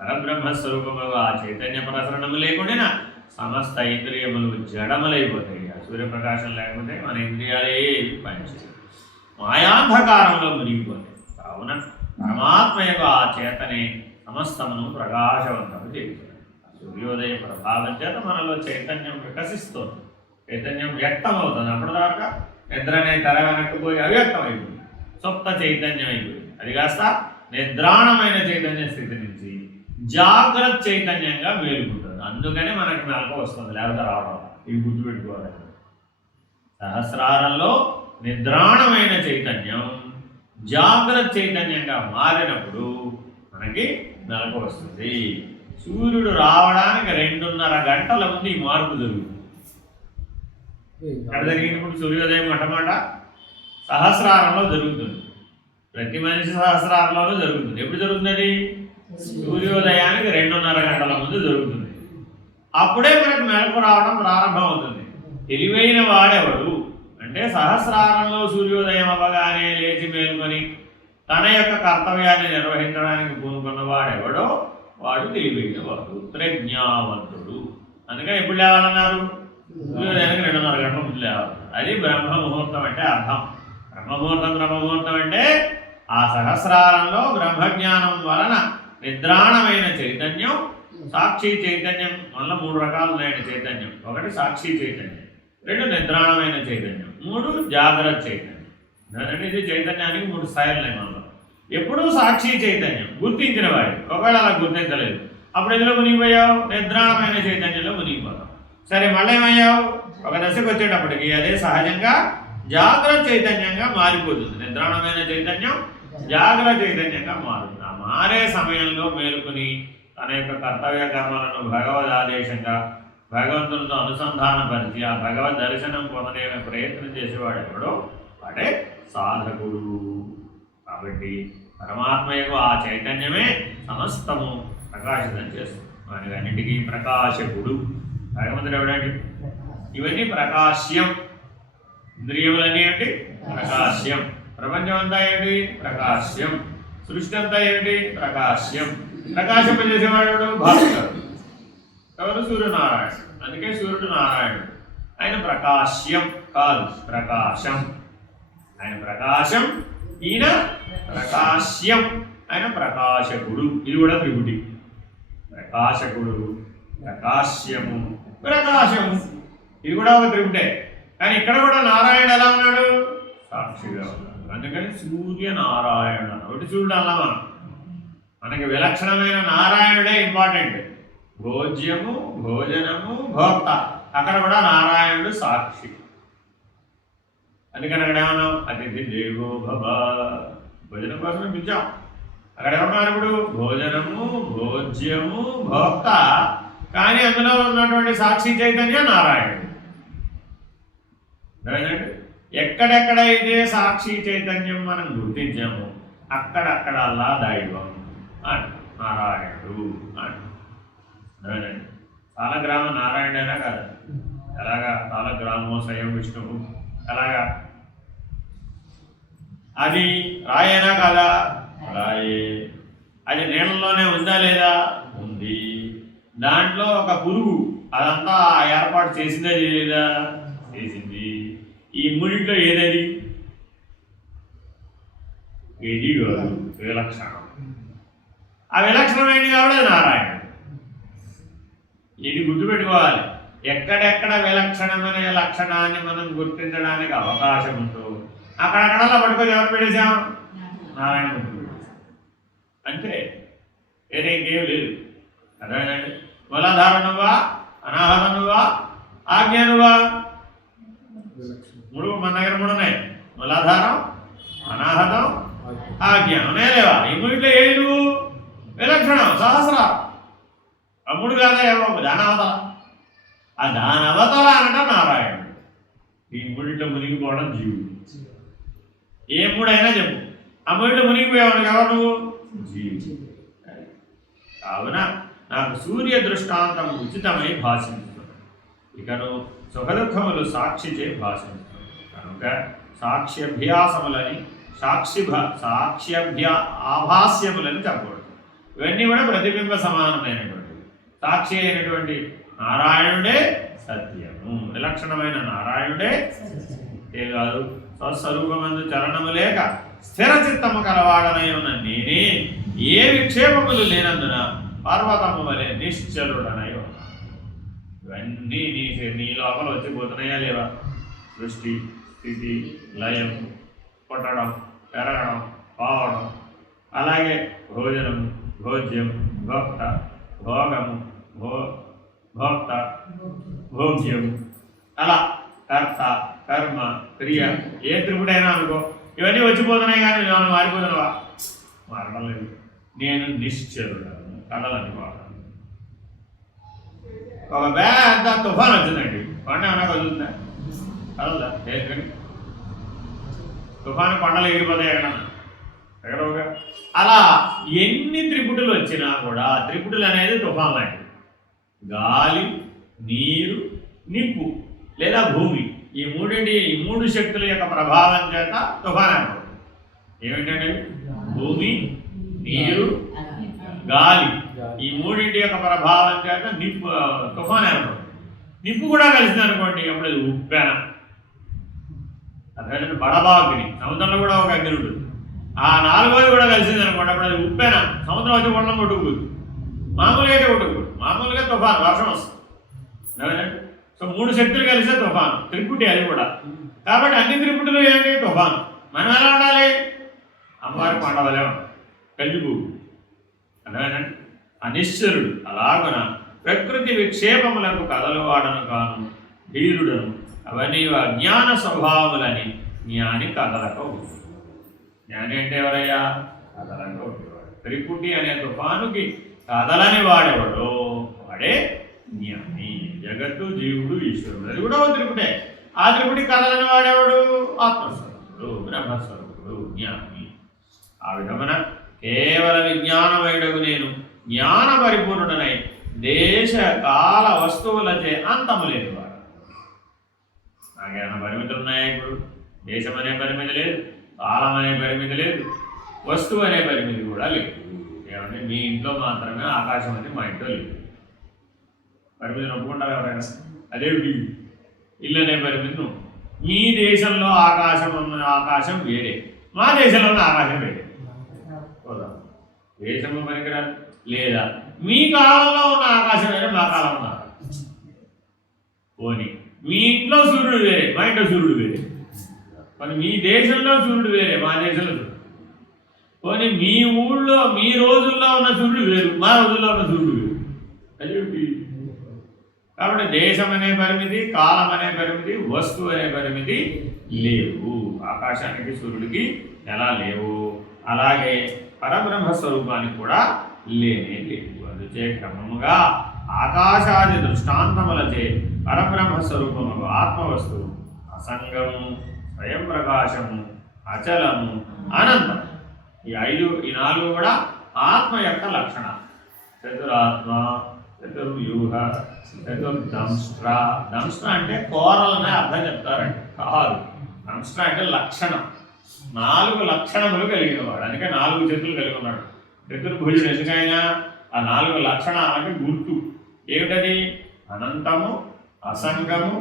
పరబ్రహ్మస్వరూపము ఆ చైతన్య ప్రసరణము లేకుండా సమస్త ఇంద్రియములు జడములైపోతాయి. ఆ సూర్యప్రకాశం లేకపోతే మన ఇంద్రియాలే పనిచేయాలి, మాయాంధకారంలో మునిగిపోతాయి. కావున పరమాత్మ యొక్క ఆ చేతనే సమస్తమును ప్రకాశవంతము చేస్తుంది. సూర్యోదయ ప్రభావం చేత మనలో చైతన్యం వికసిస్తుంది, చైతన్యం వ్యక్తమవుతుంది. అప్పటిదాకా నిద్ర అనే తెర వెనక్కిపోయి అవ్యక్తం అయిపోయింది, సుప్త చైతన్యం అయిపోయింది. అది కాస్త నిద్రాణమైన చైతన్య స్థితి నుంచి జాగ్రత్త చైతన్యంగా మేలుకుంటుంది. అందుకని మనకి మెలకు వస్తుంది, లేకపోతే రావడం. ఇవి గుర్తుపెట్టుకోవాలి. సహస్రారంలో నిద్రాణమైన చైతన్యం జాగ్రత్త చైతన్యంగా మారినప్పుడు మనకి మెలకు వస్తుంది. సూర్యుడు రావడానికి 2.5 గంటల ముందు ఈ మార్పు జరుగుతుంది. ఎక్కడ జరిగినప్పుడు సూర్యోదయం మొట్టమొదట సహస్రారంలో జరుగుతుంది. ప్రతి మనిషి సహస్రారంలోనూ జరుగుతుంది. ఎప్పుడు జరుగుతుంది? సూర్యోదయానికి 2.5 గంటల ముందు జరుగుతుంది. అప్పుడే మనకు మెలకు రావడం ప్రారంభం అవుతుంది. తెలివైన వాడెవడు అంటే సహస్రారంలో సూర్యోదయం అవ్వగానే లేచి మేలుకొని తన యొక్క కర్తవ్యాన్ని నిర్వహించడానికి పూనుకున్న వాడెవడో వాడు తెలివైన వాడు, ప్రజ్ఞావంతుడు. అందుకని ఎప్పుడు లేవాలన్నారు? సూర్యోదయానికి 2.5 గంటల ముందు లేవాలి. అది బ్రహ్మముహూర్తం అంటే అర్థం. బ్రహ్మముహూర్తం అంటే ఆ సహస్రారంలో బ్రహ్మజ్ఞానం వలన నిద్రాణమైన చైతన్యం, సాక్షి చైతన్యం వల్ల 3 రకాలు ఉన్నాయండి చైతన్యం. 1 సాక్షి చైతన్యం, 2 నిద్రాణమైన చైతన్యం, 3 జాగ్రత్త చైతన్యం. అంటే ఇది చైతన్యానికి 3 స్థాయిలు ఉన్నాయి మనలో. ఎప్పుడూ సాక్షి చైతన్యం గుర్తించిన వాడి, ఒకవేళ అలా గుర్తించలేదు అప్పుడు ఎందులో మునిగిపోయావు? నిద్రాణమైన చైతన్యంలో మునిగిపోతావు. సరే, మళ్ళీ ఏమయ్యావు? ఒక దశకు వచ్చేటప్పటికి అదే సహజంగా జాగ్రత్త చైతన్యంగా మారిపోతుంది. నిద్రాణమైన చైతన్యం జాగ్రత్త చైతన్యంగా మారుతుంది. ఆ మారే సమయంలో మేలుకొని తన యొక్క కర్తవ్య కర్మలను భగవద్ ఆదేశంగా భగవంతునితో అనుసంధానపరిచి ఆ భగవద్ దర్శనం పొందనే ప్రయత్నం చేసేవాడు ఎవడో వాడే సాధకుడు. కాబట్టి పరమాత్మ యొక్క ఆ చైతన్యమే సమస్తము ప్రకాశితం చేస్తుంది. వాని అన్నింటికీ ప్రకాశకుడు భగవంతుడు ఎవడండి? ఇవన్నీ ప్రకాశ్యం. ఇంద్రియములన్నీ ఏంటి? ప్రకాశ్యం. ప్రపంచం అంతా ఏంటి? ప్రకాశ్యం. సృష్టి అంతా ఏంటి? ప్రకాశ్యం. ప్రకాశింపజేసేవాడు భాస్కరుడు. ఎవరు? సూర్యనారాయణ. అందుకే సూర్యుడు నారాయణుడు. ఆయన ప్రకాశ్యం కాదు, ప్రకాశం. ఆయన ప్రకాశం, ఈయన ప్రకాశ్యం. ఆయన ప్రకాశకుడు. ఇది కూడా త్రిపుటి. ప్రకాశకుడు, ప్రకాశ్యము, ప్రకాశము. ఇది కూడా ఒక త్రిపుటే. కానీ ఇక్కడ కూడా నారాయణ ఎలా ఉన్నాడు? సాక్షిగా ఉన్నాడు. అందుకని సూర్యనారాయణ. ఒకటి సూర్యుడు అలా మనకి విలక్షణమైన నారాయణుడే ఇంపార్టెంట్. భోజ్యము, భోజనము, భోక్త. అక్కడ కూడా నారాయణుడు సాక్షి. అందుకని అక్కడ ఏమన్నాం? అతిథి దేవో భవ. భోజనం కోసమే పిలిచాం. అక్కడ ఏమన్నారు? ఇప్పుడు భోజనము, భోజ్యము, భోక్త. కానీ అందులో ఉన్నటువంటి సాక్షి చైతన్య నారాయణుడు. ఎక్కడెక్కడైతే సాక్షి చైతన్యం మనం గుర్తించామో అక్కడక్కడల్లా దైవం అంట, నారాయణుడు అంట. సాలగ్రామం నారాయణైనా కాదు. ఎలాగా? సాలగ్రామో స్వయం విష్ణువు. ఎలాగా? అది రాయేనా కాదా? రాయే. అది నీళ్ళలోనే ఉందా లేదా? ఉంది. దాంట్లో ఒక పురుగు అదంతా ఏర్పాటు చేసిందా చేయలేదా? చేసింది. ఈ మూడింట్లో ఏదది? ఇది కాదు, విలక్షణం. ఆ విలక్షణమైనది కాబట్టి అది నారాయణుడు. ఇది గుర్తుపెట్టుకోవాలి. ఎక్కడెక్కడ విలక్షణమనే లక్షణాన్ని మనం గుర్తించడానికి అవకాశం ఉందో అక్కడక్కడలా పట్టుకొని ఎవరు పెట్టేశాం? నారాయణమూర్తి పెట్టేశాం. అంతే, వేరే ఇంకేం లేదు. అదేనండి, మూలాధారణువా, అనాహరణువా, ఆజ్ఞానువా? మూడు మన దగ్గర మూడు ఉన్నాయి. మూలాధారం, అనాహతం, ఆజ్ఞానం ఉన్నాయా లేవా? ఈ మూడిట్లో ఏది నువ్వు? విలక్షణం, సహస్రారం. ఆ మూడు కాదా ఎవరో దానవతల. ఆ దానవతల అనట నారాయణుడు. ఈ మూడిట్లో మునిగిపోవడం జీవుడు. ఏ మూడైనా చెప్పు, ఆ మూడిట్లో మునిగిపోయేవాడు ఎవరు? నువ్వు జీవుడు. కావున నాకు సూర్య దృష్టాంతం ఉచితమై భాషించుతుంది. ఇకను సుఖదుఖములు సాక్షిచే భాషించుతుంది. కనుక సాక్ష్యభ్యాసములని సాక్ష్యభ్య ఆభాస్యములని చెప్పకూడదు. ఇవన్నీ కూడా ప్రతిబింబ సమానమైనటువంటివి. సాక్షి అయినటువంటి నారాయణుడే సత్యము, విలక్షణమైన నారాయణుడే ఏ కాదు. స్వస్వరూపమందు చలనము లేక స్థిర చిత్తము కలవాడనై ఉన్న నేనే ఏ విక్షేపములు లేనందున పర్వతము వలె నిశ్చలుడనై ఉన్నాను. ఇవన్నీ నీ లోపల వచ్చిపోతున్నాయా లేవా? సృష్టి, స్థితి, లయం, పుట్టడం, పెరగడం, పోవడం, అలాగే భోజనం, భోజ్యం, భోక్త, భోగము, భోక్త, భోగ్యం, అలా కర్త, కర్మ, క్రియ, ఏ త్రిపుడైనా అనుకో, ఇవన్నీ వచ్చిపోతున్నాయి. కానీ మనం మారిపోతున్నావా? మారడం లేదు. నేను నిశ్చలుడను, కదలనుకోవడం. ఒక పెద్ద తుఫాన్ వచ్చిందండి, కొండ ఏమైనా కదులుతుందా? కదలదా? ఏంటండి తుఫాను కొండలు ఎగిరిపోతాయి ఎక్కడన్నా? ఎక్కడోగా. అలా ఎన్ని త్రిపుటులు వచ్చినా కూడా త్రిపుటులు అనేది తుఫాన్ లాంటివి. గాలి, నీరు, నిప్పు లేదా భూమి, ఈ మూడు శక్తుల యొక్క ప్రభావం చేత తుఫాన్ ఏర్పడుతుంది. ఏమిటంటే భూమి, నీరు, గాలి, ఈ మూడింటి యొక్క ప్రభావం చేత తుఫాన్ ఏర్పడుతుంది. నిప్పు కూడా కలిసింది అనుకోండి, అప్పుడు అది ఉప్పెన. అదే బడబాగ్ని, సముద్రంలో కూడా ఒక అగ్ని ఉంటుంది. ఆ నాలుగోది కూడా కలిసింది అనుకోండి, అప్పుడు అది ఉప్పెన. సముద్రం వచ్చి కొండలం కొట్టుకుపోతుంది. మామూలుగా అయితే కొట్టుకుపోదు. మామూలుగా తుఫాను, వర్షం వస్తుంది. సో మూడు శక్తులు కలిసే తుఫాను, త్రిపుటి అది కూడా. కాబట్టి అన్ని త్రిపుటులు ఏమిటి? తుఫాను. మనం ఎలా ఉండాలి? అమ్మవారి కొండవలే ఉండాలి, కలిగిపూ. అర్థమేనండి? అనిశ్చరుడు. అలాగున ప్రకృతి విక్షేపములకు కథలు వాడను కాను, ధీరుడను, అవన్నీ అజ్ఞాన స్వభావములని జ్ఞాని కదలక ఉంటుంది. జ్ఞాని అంటే ఎవరయ్యా? కదలక ఉండేవాడు. త్రిపుటి అనే తుఫానుకి కదలని వాడేవాడు వాడే జ్ఞాని. జగత్తు, జీవుడు, ఈశ్వరుడు, అది కూడా త్రిపుటే. ఆ త్రిపుటి కదలని వాడేవాడు ఆత్మస్వరూపుడు, బ్రహ్మస్వరూపుడు, జ్ఞాని. ఆ విధమున కేవల విజ్ఞానమయుడకు నేను జ్ఞాన పరిపూర్ణుడనై దేశ కాల వస్తువులచే అంతము లేనివాడు. నాకేమైనా పరిమితులు ఉన్నాయా? ఇప్పుడు దేశం అనే పరిమితి లేదు, కాలం అనే పరిమితి లేదు, వస్తువు అనే పరిమితి కూడా లేదు. ఏమంటే మీ ఇంట్లో మాత్రమే ఆకాశం అని మా ఇంట్లో లేదు. పరిమితిని ఒప్పుకుంటారు ఎవరైనా? అదేమిటి? ఇల్లు అనే పరిమితి నువ్వు. మీ దేశంలో ఆకాశం వేరే, మా దేశంలో ఉన్న ఆకాశం వేరే. దేశము పనికిరాదు. లేదా మీ కాలంలో ఉన్న ఆకాశం వేరే, మా కాలంలో ఉన్న ఆకాశం. పోనీ మీ ఇంట్లో సూర్యుడు వేరే, మా ఇంట్లో సూర్యుడు వేరే. మరి మీ దేశంలో సూర్యుడు వేరే, మా దేశంలో సూర్యుడు. పోనీ మీ ఊళ్ళో మీ రోజుల్లో ఉన్న సూర్యుడు వేరు, మా రోజుల్లో ఉన్న సూర్యుడు వేరు. అదేమిటి? కాబట్టి దేశం అనే పరిమితి, కాలం అనే పరిమితి, వస్తువు అనే పరిమితి లేవు. ఆకాశానికి, సూర్యుడికి ఎలా లేవు, అలాగే పరబ్రహ్మ స్వరూపానికి కూడా లేనే లేవు. అందుచే క్రమముగా ఆకాశాది దృష్టాంతములచే పరబ్రహ్మ స్వరూపము ఆత్మవస్తువు అసంగము, స్వయం ప్రకాశము, అచలము, అనంతం. ఈ నాలుగు కూడా ఆత్మ యొక్క లక్షణాలు. చతురాత్మ, చతుర్వ్యూహ, చతుర్దంష్ట్ర. దంష్ట్ర అంటే కోరలనే అర్థం చెప్తారండి, కాదు. దంష్ట్ర అంటే లక్షణం. 4 లక్షణములు కలిగిన వాడు, అందుకే 4 చేతులు కలిగి ఉన్నాడు. చతుర్భుజుడు ఎందుకైనా ఆ 4 లక్షణాలకి గుర్తు ఏమిటది? అనంతము, అసంగము,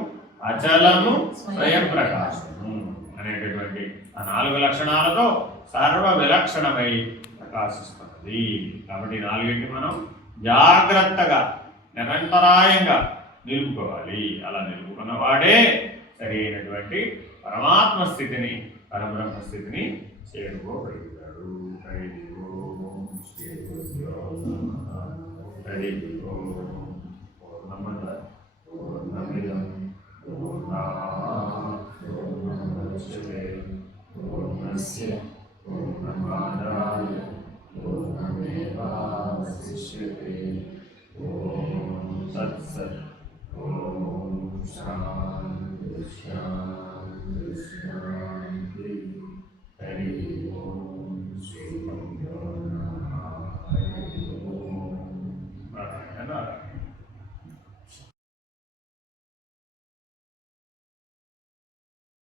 అచలము, స్వయం ప్రకాశము అనేటటువంటి ఆ 4 లక్షణాలతో సర్వ విలక్షణమై ప్రకాశిస్తున్నది. కాబట్టి 4ని మనం జాగ్రత్తగా నిరంతరాయంగా నిలుపుకోవాలి. అలా నిలుపుకున్న వాడే సరైనటువంటి పరమాత్మ స్థితిని, పరబ్రహ్మ స్థితిని చేరుకోగలుగుతాడు. హరి ఓం శ్రీ గురుభ్యో నమః. హరి ఓం. పూర్ణమద పూర్ణమిదం పూర్ణాత్ పూర్ణముదచ్యతే పూర్ణస్య